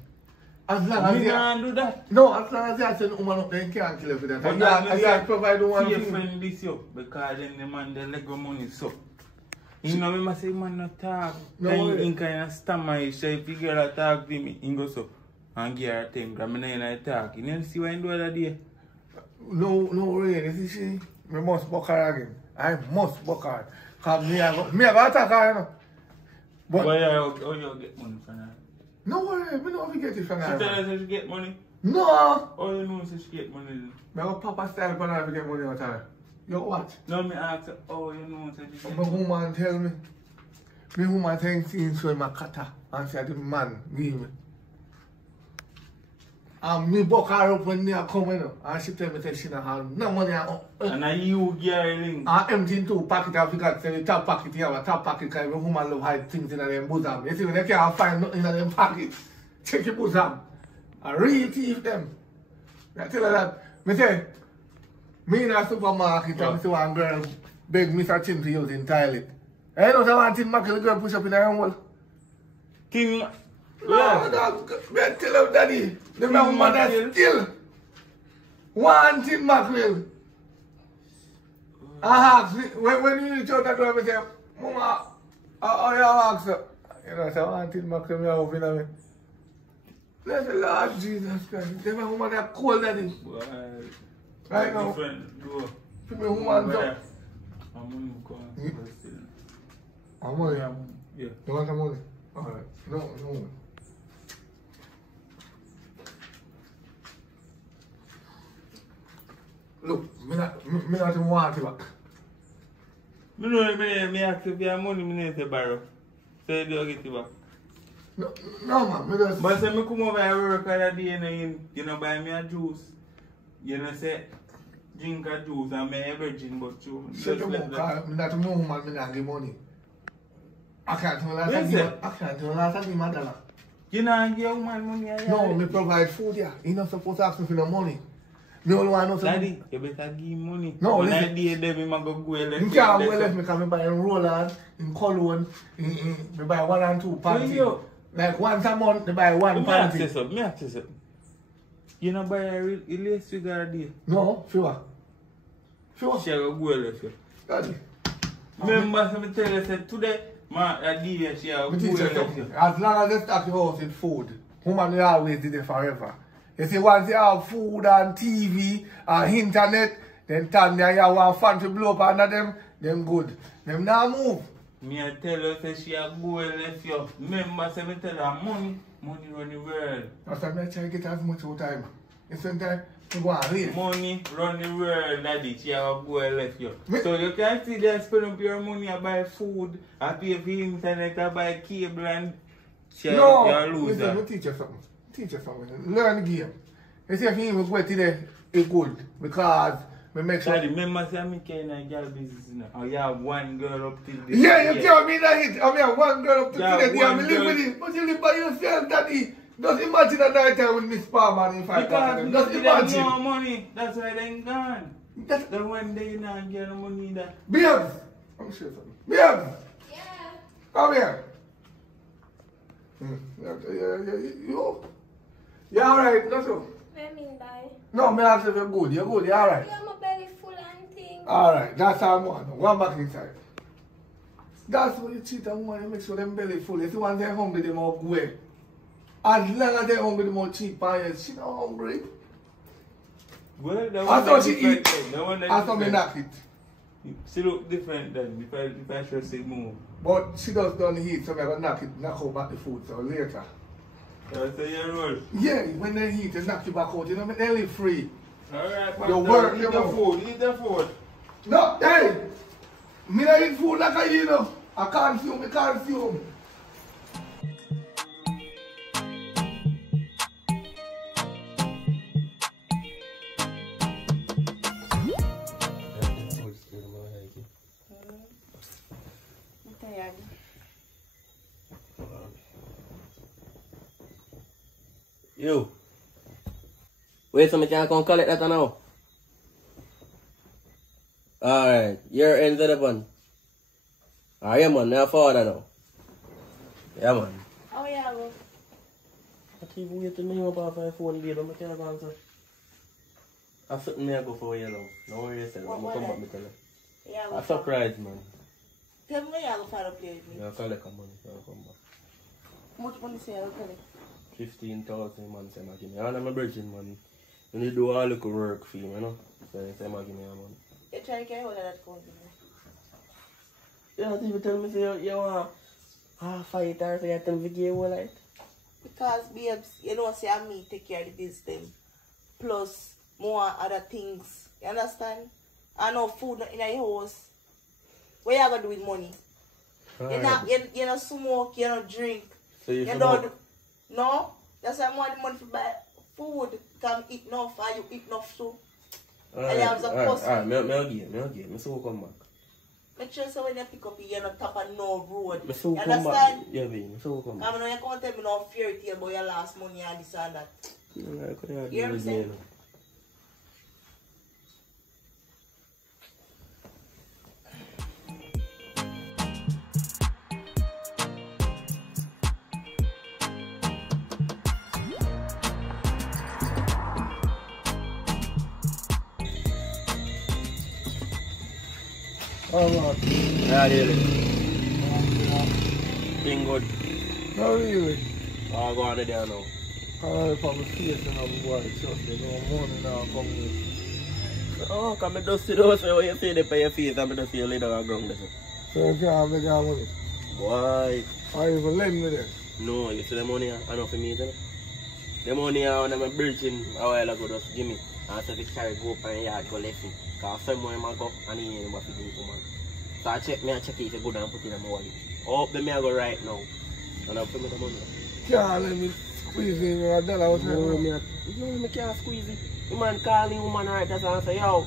As long as Me you can't do that. No, as long as you send a woman up there, you can't kill her for that. But And you provide the one your thing. friend this up because then the man they let go money so. You know, me must say man not talk. No Then way. he kind of stammer. So if you girl talk to me, he go so and give her 10 grand. I know talk. You never see what I do that day. No way. This is she. I must book her again. I must book her. Because me I go attack her, you know. But Why you get money from her? no worry, we don't forget it from She her. tell us that she get money. No. Oh, you know say she get money then? I go papa style for her to get money out of her. You what? No, me ask her, oh, you know say she get My money. woman tell me. My woman tell me things with my cutter. And say the man give me. And me buck her up when they are coming up. And she tell me that she don't have no money. And you girling. And empty two packet of got say the top packet here, a top packet because every woman love hide things in them bosom. You see when they can't find nothing in them pockets, check your bosom. And real thief them. I tell her that. Me say, me in a supermarket and see one girl beg Mr. Chin to use in toilet. I know the one thing Mackie the girl push up in her hole. King. No, no, me tell him daddy. The man mother still. One thing Mackerel. I ask when you reach out that door, I say, Mama, how you ask her? You know, I say, one thing Mackerel me have in me. Let's say, Lord Jesus Christ. The man woman that cold daddy. Right now. For me woman talk. I'm money. Yeah. You want the money? Alright. No. Look, me not even want it back. Me know me ask if you have money, me need to borrow. So you don't get it back. No man, me just... But say me come over and work other day and you know buy me a juice. You know say, drink a juice and me a virgin but you... Shut up, because me not know man, me not give money. I can't tell last time give my dollar. You not give man money? No, me provide food here. You not supposed to ask me for no money. Me only want to know something. Daddy, you better give him money. No, when listen. I did them, I go left. You can't go left me because I buy in Roland, in Cologne, I buy 1 and 2 panties. Like once a month, I buy 1 panty. Me ask you something. You not buy a lace figure a day? No, sure. She go left. Daddy. Remember, I tell you, said today, a day she go left. As long as they stock your house with food, woman will always do it forever. You see, once you have food and TV and internet, then time there you want fan to blow up under them good. Them now move. Me I tell her say she a go left you. Remember say me tell her money run the world. That's why I try to get as much out time. You spend time to go and read. Money run the world, daddy. She a go left you. So you can see them spend up your money and buy food, and pay for internet, and buy cable and share your loser. Listen, let me teach you something. Learn the game. You see if you even go today, it's good. Because we make sure. Daddy, remember say I'm in a girl business now. Oh, you have one girl up till this. Yeah, you tell me that it. I mean, one girl up till today. I live with it. But you live by yourself, daddy. Just imagine a night time with Miss Palmer in 5 because just imagine. No money. That's why they gone. That's the one day you not get no money that. Babes! I'm sure something. Babes! Yeah. Come here. You alright, not so? I mean, bye. No, me ask if you're good. You're good, you're alright. Yeah, my belly full and things. Alright, that's all I want. One back inside. That's what you treat a woman, you make sure them belly full. If you want them hungry, they more go away. As long as they're hungry, they more cheap. And she not hungry. Well, that I thought she eat. I thought me knock it. She look different then, if I should say move. But she does don't eat, so I'm going to knock out back the food, so later. That's a year old. Yeah, when they eat, they knock you back out. You know, they live free. Alright, You work, eat the food. No, hey! Me not eat food like I eat, you know. I consume. You. Wait so I can come collect that now. Alright, your ends of the bun. Alright, yeah man, now forward now. Yeah man. Oh yeah, bro. I keep waiting me up off my phone, babe, I can't answer. I'm sitting there go for you now. No worry yourself, I'm gonna come back, me tell you. Yeah, I'm surprised, man. Tell me where you go for the play with me. You'll collect money, I'll come back. How much money say I'll collect? 15,000 man, say I give me. I'm a virgin, man. You need to do all the work for you, you know? So I say I give me a money. You try to get hold of that phone, you don't even tell me say you want a fight or say you tell me to give you light. Because babes, you know say I me take care of the business. Plus more other things. You understand? I know food in your house. What you gonna do with money? You not smoke, you don't drink. So you don't. No? That's why I want the money to buy food can eat enough and you eat enough too. Alright, I'll give you. I still come back. Make sure so when you pick up you're not top of no road. I still you come understand? back. Yeah, baby, I still come back. I mean, you can't tell me no fairy tale about your last money and this and that. You know what You hear me say? Oh, man. Yeah, really. Thing good. Not really. I'll go on there now. I'm from the face and I'm boy. Trust me, no money now coming. Oh, come and just sit down. So you see the pay your face and just see you later on ground. So you can't make your money. Why? I even lend me there. No, you see the money I know for me, isn't it? The money I when I'm bridging a while ago just give me. And I said to carry go up and yard go left me. Because somewhere I go and he ain't what to do for man. So I check if you good and put it in my wallet. Oh, then I go right now. And I'll put me the money. Can't let me squeeze in your dollar. No, I can't squeeze it. The man calling woman right that's and say, yo,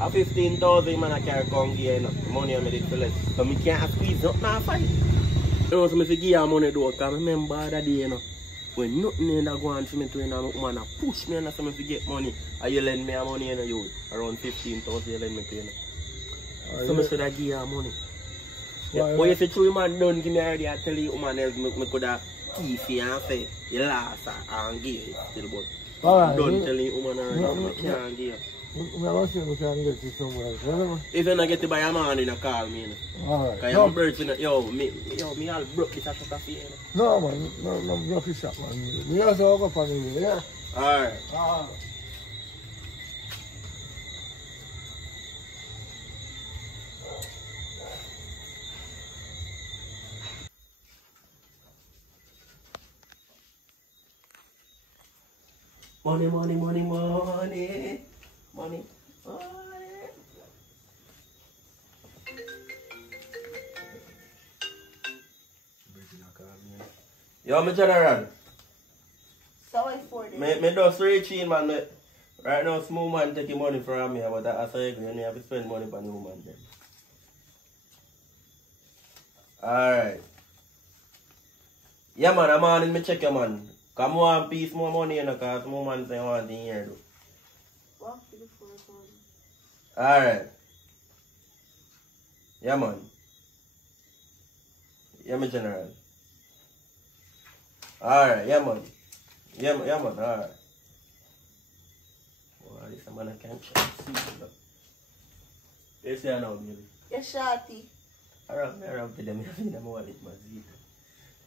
at 15,000 man I carry gun gear enough. Money I made it for less. So I can't squeeze up now fight. You know, so I give you money though, because I remember that day, you know, when nothing in that go on for me to you know, man I push me and I say me to get money. And you lend me a money, you know, you around 15,000 you lend me to you know. So I said I give you money. Yeah, but if you true man don't give me already, I tell you man else me could have teeth and say you last and give it still, but alright, don't tell you woman already, I can't give you. I'm not saying we can get it somewhere else. If you not get it by a man, you call me. You know. Alright. Because you're birds, yo, me all broke this at the cafe. You know. No, man. No broke this shop, man. We also have a family, yeah? Alright. Money, money, money, money. Money, money. Yo, my general. So I for this. Me just reaching, man. Right now, small man taking money from me, but I say you have to spend money on you, man. Alright. Yeah, man, I'm on me check you, man. Come on, piece more money, you know, because more man say one thing here, though. What? Alright. Yeah, man. Yeah, my general. Alright, yeah, man. Yeah, man, alright. Wow, this man I can't see. Yes, yeah, now, baby. Yes, shawty. Around to them, I don't want it, man.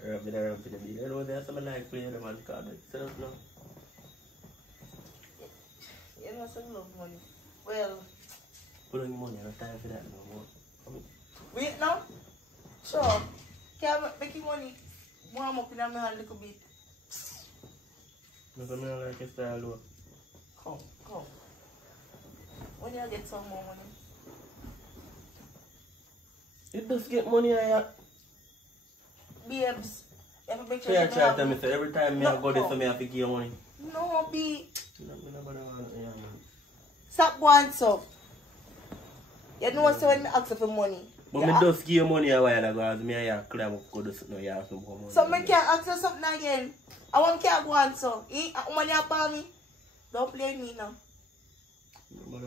Around to them. I know there's some like playing the man card. Set up now. You know some love money. Well. Put on your money, I don't have time for that no more. Wait now. Sure. Can I make you money? Warm up in my hand a little bit. I'm going to like a style though. Come. When you get some more money? You just get money, I Babes, you have to make sure you you try to tell me, so every time I go there, so I have to give you money. No, B. Yeah, man. Stop going so. You know so when I ask for money. But I just give you money a while ago, as me and you climb up go to something, you have some more money. So I can't ask for something again. I want to go on so. Money upon me. Don't play me now.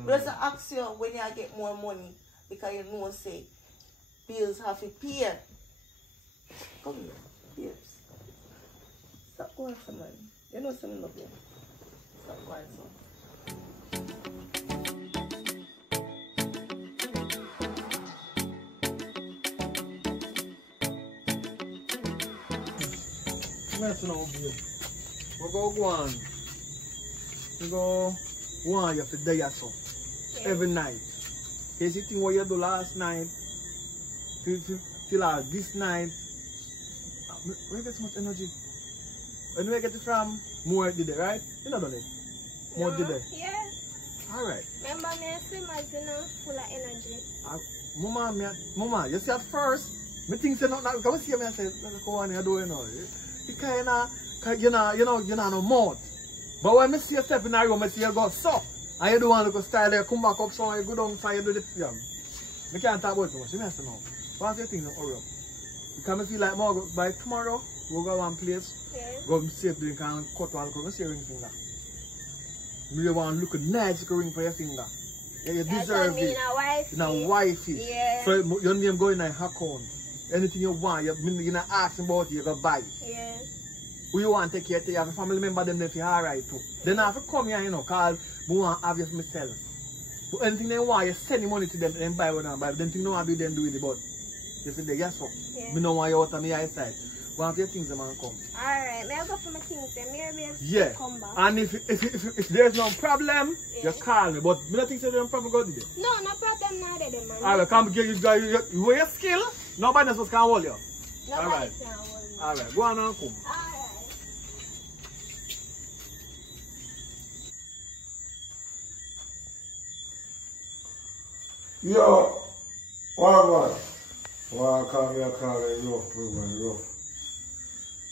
Just ask you when you get more money. Because you know say bills have to pay. Come here. Yes. Stop going for money. You know something love you. Stop going so. Let's know, babe. We go on. We go on you for day or so. Yeah. Every night. Here's the thing what you do last night. Till this night. Where you get so much energy? When we get it from, more did it, right? You know, don't it? More did it. Yeah. Alright. Remember me I swim as you know, full of energy. Mama, you see at first, me think say nothing, come see me and say, go on, you do you know. You kinda, you know no mouth. But when I see you step in the room, I see you go so. And you do want to go style there, come back up so you go down so you do the film. I can't talk about too much. You know now. What's your thing now, hurry up? Because I feel like more by tomorrow, we'll go one place, go safe drink and cut one, go see your ring finger. You want to look nice ring for your finger. Yeah, you deserve it. You're wifey. Yeah. So your name go in a account. Anything you want, you're not asking about it, you go buy it. Yeah. Who you want to take care of, you have a family member, them if you're alright too. Then I have to come here, you know, because I want to have you for myself. But anything they want, you send the money to them and then buy what they buy. Them thing no want to do, then do it, but you see, they guess what? Yeah. I don't want you out of my eyesight. One of your things, them man come. Alright, may I go for my things then? Yeah. Come back. And if there's no problem, you call me. But I don't think there's no problem go today. No, no problem now, man. Alright, come get you guys. You wear your skill. Nobody else can hold you. Nobody can hold me. Alright, go on and come. Alright. Yo, what? Well, I call me rough, man, rough.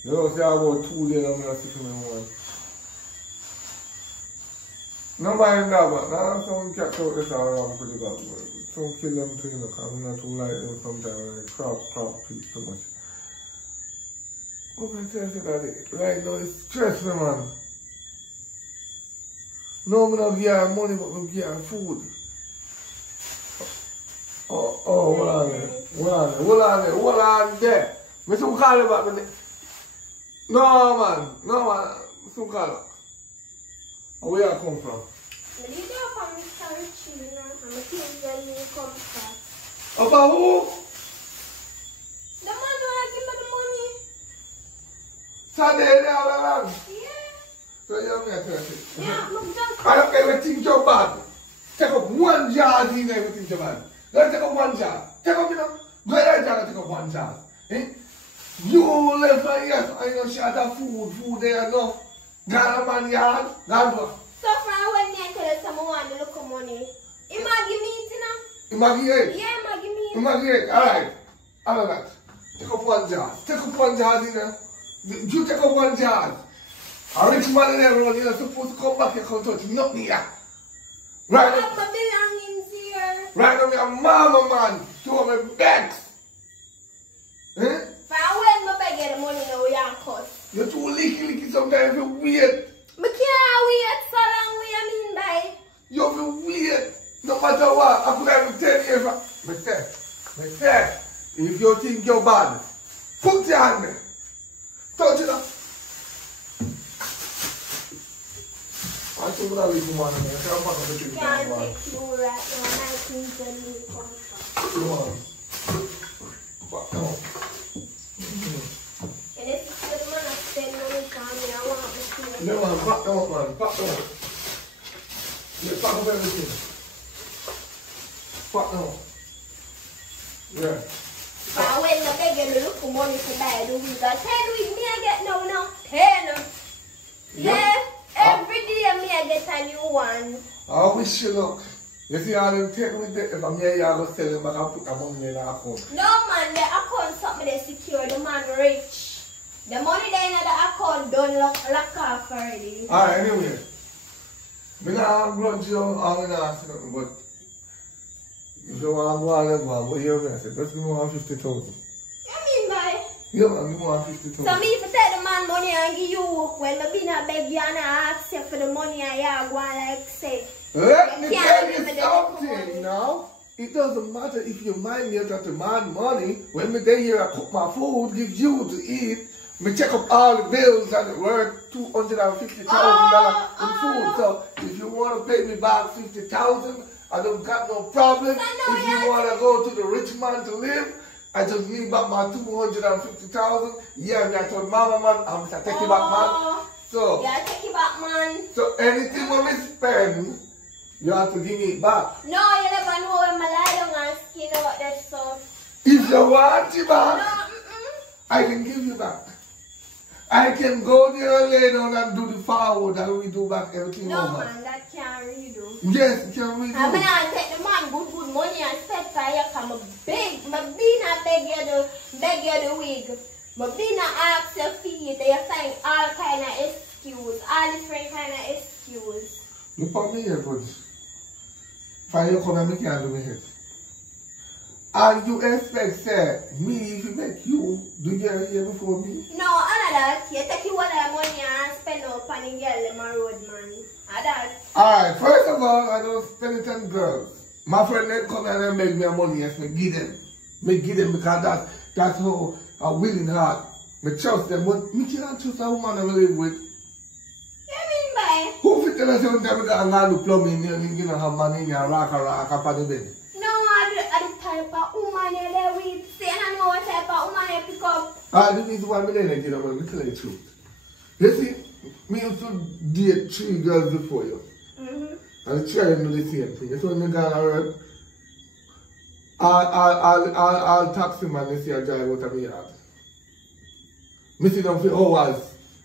You know, say about 2 days I'm going to sit in my one. No mind that, but now some cats out there around pretty bad. Some kill them too, you know, because I'm not too like them sometimes, like crap people too much. What can I tell you that right now it's stress me, man. No, I'm not getting money, but I'm getting food. Oh, hold on there. Me soon call you back. No, man. Me soon call you. Where you come from? The leader from Mr. Richie, you know, and the things when you come from. About who? The man who give me the money. Sunday, they all around? Yeah. So you're me, I tell you. Yeah, look just. I don't care everything you're bad. Take up 1 yard in everything you're bad. Let's take up 1 jar. Take up, you know. Go ahead, jar, take up 1 jar. Eh? You left my yes, I know shot of food there, no. Gone man yard, gone to. So far when me tell you someone want to look at money, he might give me it, you know. You might give it? Yeah, he might give me it. You might give it, alright. I know that. Take up 1 jar. Take up 1 jar, you know. You take up 1 jar. A rich man in there, you're not supposed to come back, you can't touch nothing here. Right now, my belongings here. Right now, I'm a mama man. Two of my bags. Eh? But when my beg you the money now, we are cut. You're too licky sometimes, you're weird. I can't wait so long, we I mean by. You're weird. No matter what, I could have 10 years. Me say, if you think you're bad, put your hand there. Touch it up. I think we're going to leave man. I can't take you right now. My things when you come from. Come on. Fuck no. And if you the man I spend money for me, I want to see it. No man, fuck no man, fuck no. Yeah, fuck up everything. Fuck no. Yeah. But when I beg you to look for money to buy the wig, 10 weeks me I get now, 10. Yeah. Every day me I get a new one. I wish you luck. You see all them take with it, if I'm here, you're going to sell them and I'll put the money in the account. No man, the account something they secure, the man rich. The money there in the account done lock off already. Alright, anyway. I don't grudge you, I'm not asking nothing, but if you want to go on, let's go on. What you hear me? I said, let's give me 150,000. You mean by? Yeah man, give me 150,000. So me if I take the man money and give you, when I be not beg you and I ask you for the money and you go and like say. Let me tell you something now. It doesn't matter if you mind me to demand money. When me there here, I cook my food, give you to eat. Me check up all the bills and it worth $250,000 in food. So if you want to pay me back $50,000, I don't got no problem. If you want to go to the rich man to live, I just need back my $250,000. Yeah, me I told mama man, I'm gonna take it back man. So yeah, take it back man. So anything when we spend, you have to give me it back. No, you never know when my lie down and skin out that stuff. If you want it back, no, I can give you back. I can go there and lay down and do the forward and we do back everything no, over. No man, that can't redo. Yes, it can redo. I mean, I take the man good money and set for you because I beg you the wig. I be not ask your feet, you find all kind of excuse, all all different kind of excuse. Look at me here, coach. Find you come and make you do me head. And you expect, say, me if you make you do your hair before me? No, that. You take you all the money and spend up on the girl in my road, man. That. Alright, first of all, I don't spend it on girls. My friend they come and make me money, yes, me give them. Me give them because that's how a willing heart. Me trust them, but me can't trust a woman I live with. You mean by? Who fit tell us every time we got a man who plumbing, you know, have money in your rock up on the bed? No, I the type of woman you're there with. See, I don't know what type of woman you pick up. The reason why I didn't get up, let me tell you the truth. You see, me used to date 3 girls before you. And the 3 of them do the same thing. You see when me gone to work, I'll taxi man, they see I drive out of my yard. Me sit down for hours,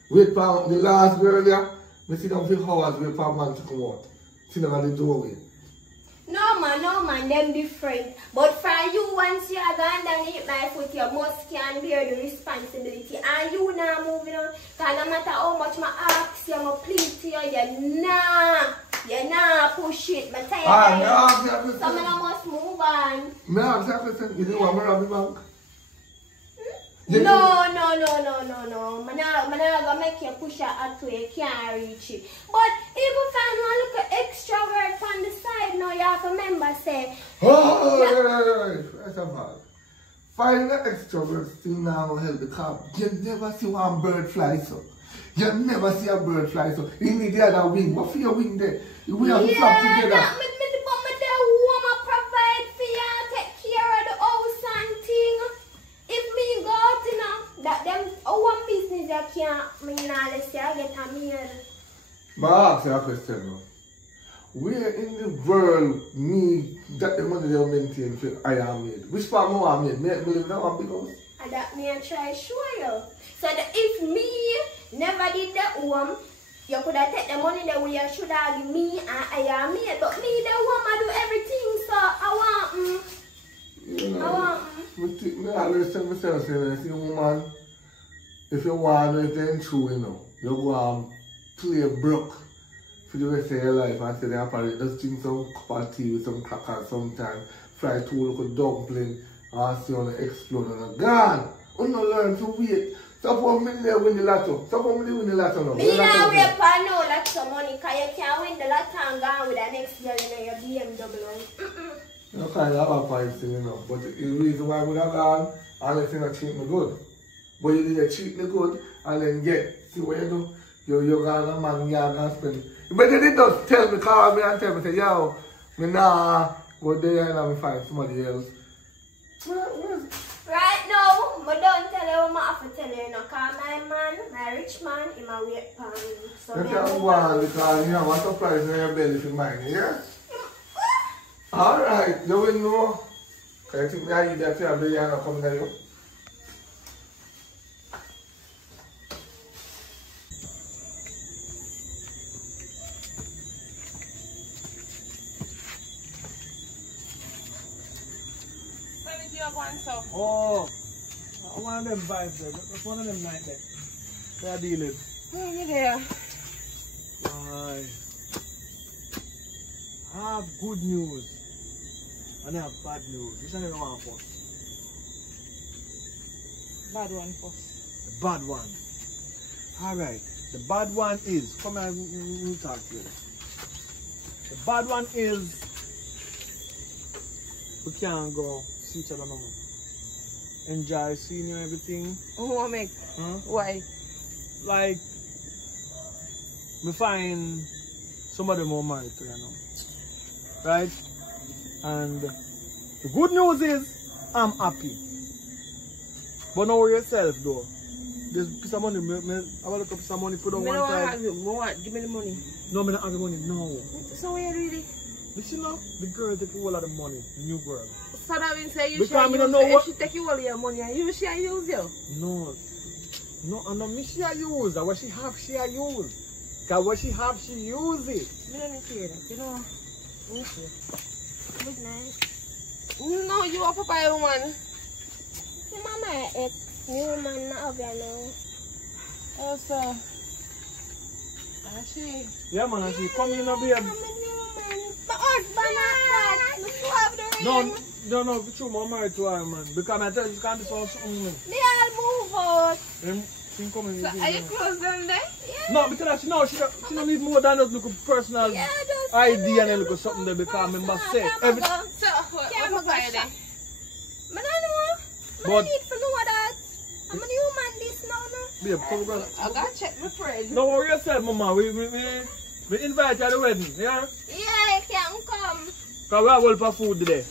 wait for the last girl there, me sit down for hours, wait for a man to come out. Sit down at the doorway. No man, them different. But for you, once you are gone underneath my foot, you must can bear the responsibility. And you now moving on. Because no matter how much I ask you, I plead to you, you nah push it. I'm tired of you. So I must move on. Me ask you a question, you don't want me to rob the bank? No. I'm not gonna make you push it out where you can't reach it. But even if I look at extra work on the side now, you have to remember say. First of all, finding the extra work still now will help because you never see one bird fly so. You never see a bird fly so. You need the other wing. What for your wing there? We have to flop together. But provide for you, take care of the house and thing. If me go out, you know, that them one business you can't, me not let's say I get a meal. But I ask you a question now. Where in the world me that the money they'll maintain for I am made? Which part more I made? Me live now one big house? And that me and try show you. So that if me never did that home, you could have taken the money that we should have given me and I am made. But me the woman do everything, so I want you know, I always tell myself, say, woman, if you want anything true, you know, you go and play broke for the rest of your life and say they apparently just drink some cup of tea with some crackers sometimes, fry 2 little dumpling, and see on the explode and gone. You don't learn to wait. Suppose me win the lotto. Suppose me win the lotto now. Me now wait for no lotto money because you can't win the lotto and go with the next girl in your BMW. You kind of have a fight thing, you know. But the reason why I would have gone, unless you treat me good. But you did treat me good and then see what you do. You're going to man, you're going to spend. But they did not tell me, call me and tell me, say, yo, me nah go there and I find somebody else. Right now, but don't tell you what I have to tell you, no, because my man, my rich man, he might wait for me. So you can't go on because you have a surprise in your belly for mine, yeah? Alright, you will know. Can you think me I eat that for you and not come to you? Oh, one of them vibes there. That's one of them night there. They are dealing. Oh, you there? Right. I have good news and I have bad news. Which one do you want first? Bad one first. The bad one. Alright. The bad one is, come here, we talk to you. The bad one is we can't go see each other no more. Enjoy seeing you and everything. Oh, make? Huh? Why? Like, we find somebody more married to you now. Right? And the good news is, I'm happy. But not worry yourself though. There's a piece of money, I will look up some money, put on one side. Give me the money. No, I don't have the money, no. So what you really? You see now, the girl take all of the money, the new girl. So that means say you Because should use if she take you all your money and you should use you? No, I know me she a use. What she have, she a use. Because what she have, she use it. I don't need to hear that, you know. Good night. No, you are Papa woman. Your mama ex, new man not have you now. Also, I Actually. Yeah, man, I see. Come in, babe. My husband at that. No, it's true, I'm married to her, man. Because I tell you, you can't do something. They all move out. She come in. So are you close down there? Yeah. No, because she don't need more than just look personal Yeah, just ID and then look at something there because I remember say everything. So, what am I there? I don't know. But- I need to know that. I'm a new man this now, no? Babe, come brother. I gotta check my friend. Don't worry yourself, mama. We invite you at the wedding, yeah? Yeah, I can come. Because we have all for food today.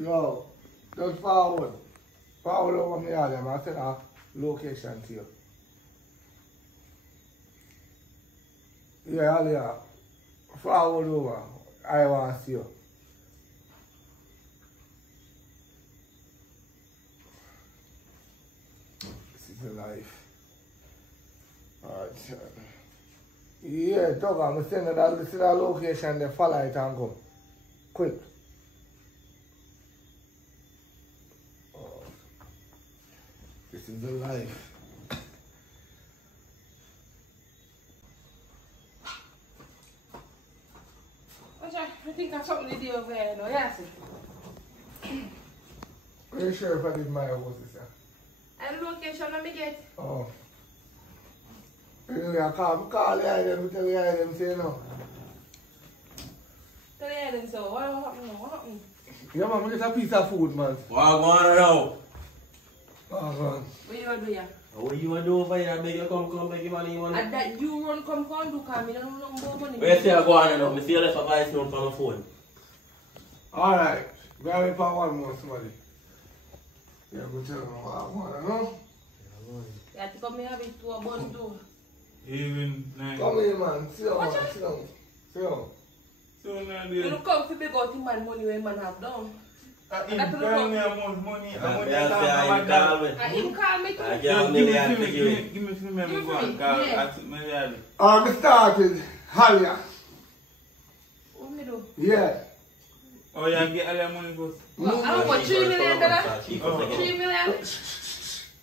Yo, just forward. Forward over me all them. I send a location to you. Yeah, Alia. Forward over. I want to see you. This is the life. Alright. Yeah, dog, I'm sending that. This is the location. They follow it and go. Quick. This is the life. I think I have something to do over there, no? Yes. Are you sure if I did my house, sir? And the location let me get. Oh. Anyway, I call the item, tell the item, say no. Tell the item so. What happened now? What happened? Yeah, man, get a piece of food, man. What going on? Oh, man. What you gonna do here? What you want to do over here? I beg you come back, you money. And that you run come do come, you don't know about money. Where say I go on now? I see you left a voice note from my phone. Alright, grab me for one more, somebody. Yeah, go tell them what I want, no? You have to come here with two about two. Even nice. Come in, man. Sit down, man. Sit down. Sit down. So now You they don't come to big out the man money when man have done. in tell me how much money I want Yeah, to call me. And him call me too. I Give give me me the give me Give me me go and call ask me really. Me started, Halia. What me do? Yeah. Oh yeah, get all your money first. Well, I want $3 million. Oh. 3 million?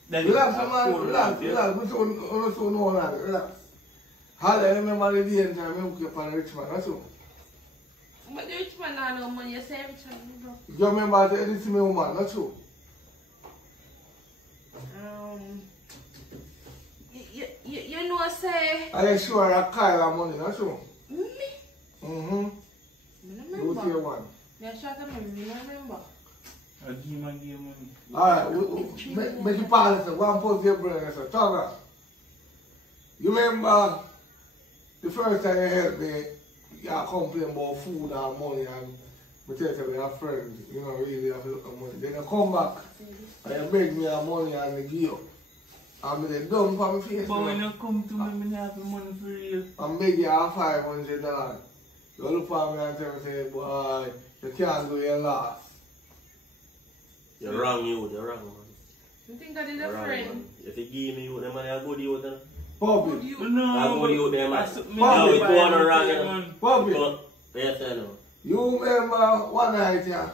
Then Relax, you man. afford Relax, it, yeah. relax. We don't know that. Relax. Halia, remember the day and time I hook you up on a rich man, that's all. But the rich man don't have no money, you say rich man, bro. You remember the this me woman, not true? You know, say, I sure I Kyle money, not true? me? Mm-hmm. I You don't say remember. one. Yeah, shut up, I don't remember. I give my money. Alright, make you pause it. One post your brother, so talk up. You remember the first time you helped me, you complain about food and money and I tell you we are friends, you know, really have a look at money. Then you come back and you beg me your money and I give you. And I dumb for my face. But when you come to me, I have the money for real. And beg you $500. You look for me and tell me, say, boy, you can't do your last. You're wrong, you're wrong, man. You think I did You're a wrong, friend? man. If you give me the money, I'll go to you then. Bobby. No, I'll go to you there, man. me Now Bobby. we go on around, you know. man. Bobby. But, yes, I know. You remember one night, yeah,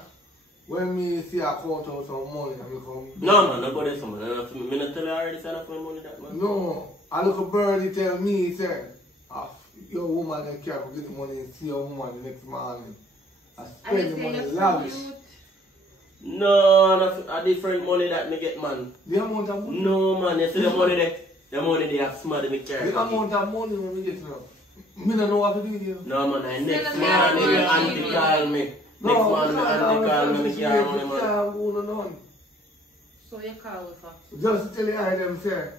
when me see I count out some money and me come. No, man, nobody else, man. I'm not tell you already sign up for money that, man. No, I look a birdie tell me, he said, your woman they can't get the money and see your woman the next morning. I spend the money lavish. No, that's a different money that me get, man. The amount of money? No, man, you see the money there? The money they have smart me carry. The amount of money when we get now. Me don't know what to do with you. No, man, I next Send man, me your a auntie money. call me. Next No, man, my auntie call me, me carry money, man. can't go none. So you call her for? Just to tell you how them say,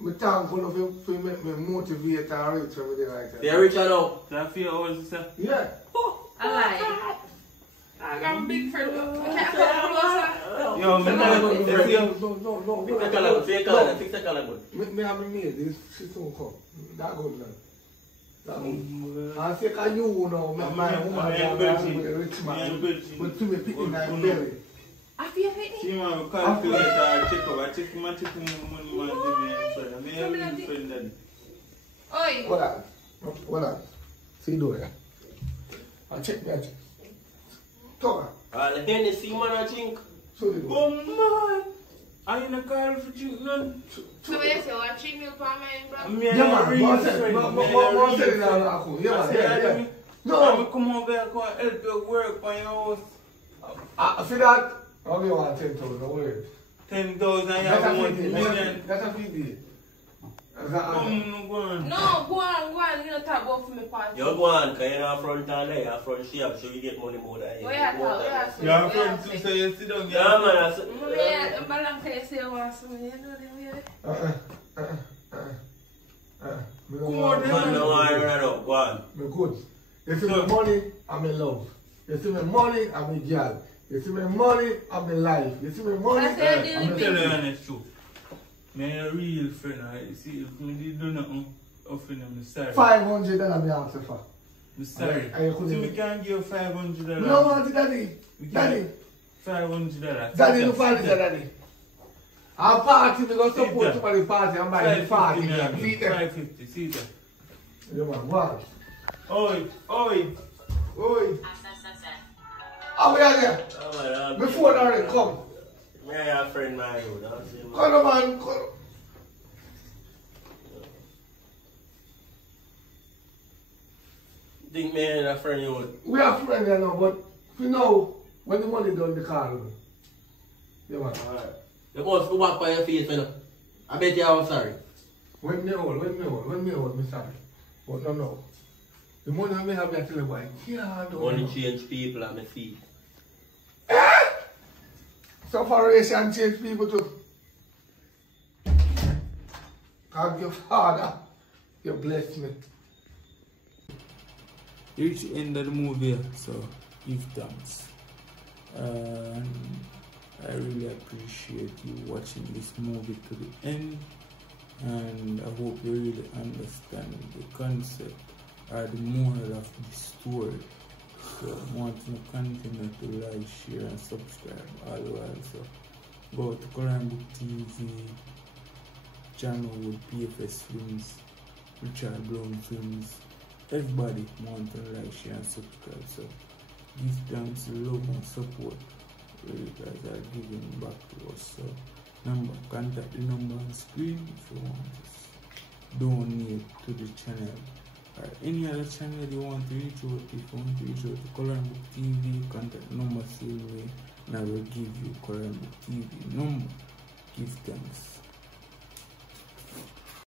me thankful for make me motivate and reach for me the right time. They rich now. That feel always sir. Yeah. I lie. I got a big friend. I can't come closer. Yo, me No, Fix the color, fix the color, fix the color, good. Me have me made this shit don't come. That good man. That good. I say can you know, my woman I'm got Belgian. with a rich I'm man. Belgian. But to me picking that belly. I feel it. See, man, we calculate our check up. I check my money, man, give me a friend. I may have a friend daddy. Oi. What on? See, do it. I'll check that. Talk. All the Hennessy, man, I think. So they go. Oh, man. I ain't a call for drink none. So when you say what 3 meal per man, bro? Yeah, man. Go say it now. Yeah, man. No. I'm come over here and help you work on your house. I see that. How do you want 10,000? Don't worry. 10,000, I have 1 million. That's a big deal. Come, go on. No, go on. You don't talk about for me party. You go on, because you're not front and there, you're front share, so you get money more than you. Where you talk? You're front too, so you sit down. Yeah, man, I said. I'm balang to you say you want some. You know them, Come on, Man, no, I run up, go on. Me good. You see my money, I'm in love. You see my money, I'm in girl. You see my money, I'm in life. You see my money, I said I'm you telling you the honest truth. Me a real friend. I see if me did do nothing, offering them, I'm sorry. $500 me answer for. I'm sorry. So we can't give you $500. No, Auntie Daddy. Daddy. $500. Daddy, look for this, Daddy. Our party, we go support somebody party and buy the party. See them. 550, see that. Yeah, man, what? Oi. How we are there? Oh, man, Before the already come. yeah, a friend, man. Come on, man. Come. Think me and a friend you would. We are friends, you know, but you know, when the money done, the car. Yeah, man. Alright. You must go back by your face, you know. I bet you I'm sorry. When me old, me sorry. But no. The money I may have, I tell you why. Yeah, no. Only change people on my feet. Separation change people too. God, your Father, you bless me. You reach the end of the movie, so give thanks. I really appreciate you watching this movie to the end, and I hope you really understand the concept or the moral of the story. So I want to continue to like, share and subscribe all the while. So go to Korean Book TV channel with PFS Films, Richard Brown Films. Everybody want to like, share and subscribe. So give thanks, love and support where you guys are giving back to us. So contact the number on screen if you want to donate to the channel or any other channel you want to reach out. If you want to reach out to Korean Book TV, contact the number same way, and I will give you Korean Book TV number. Give thanks.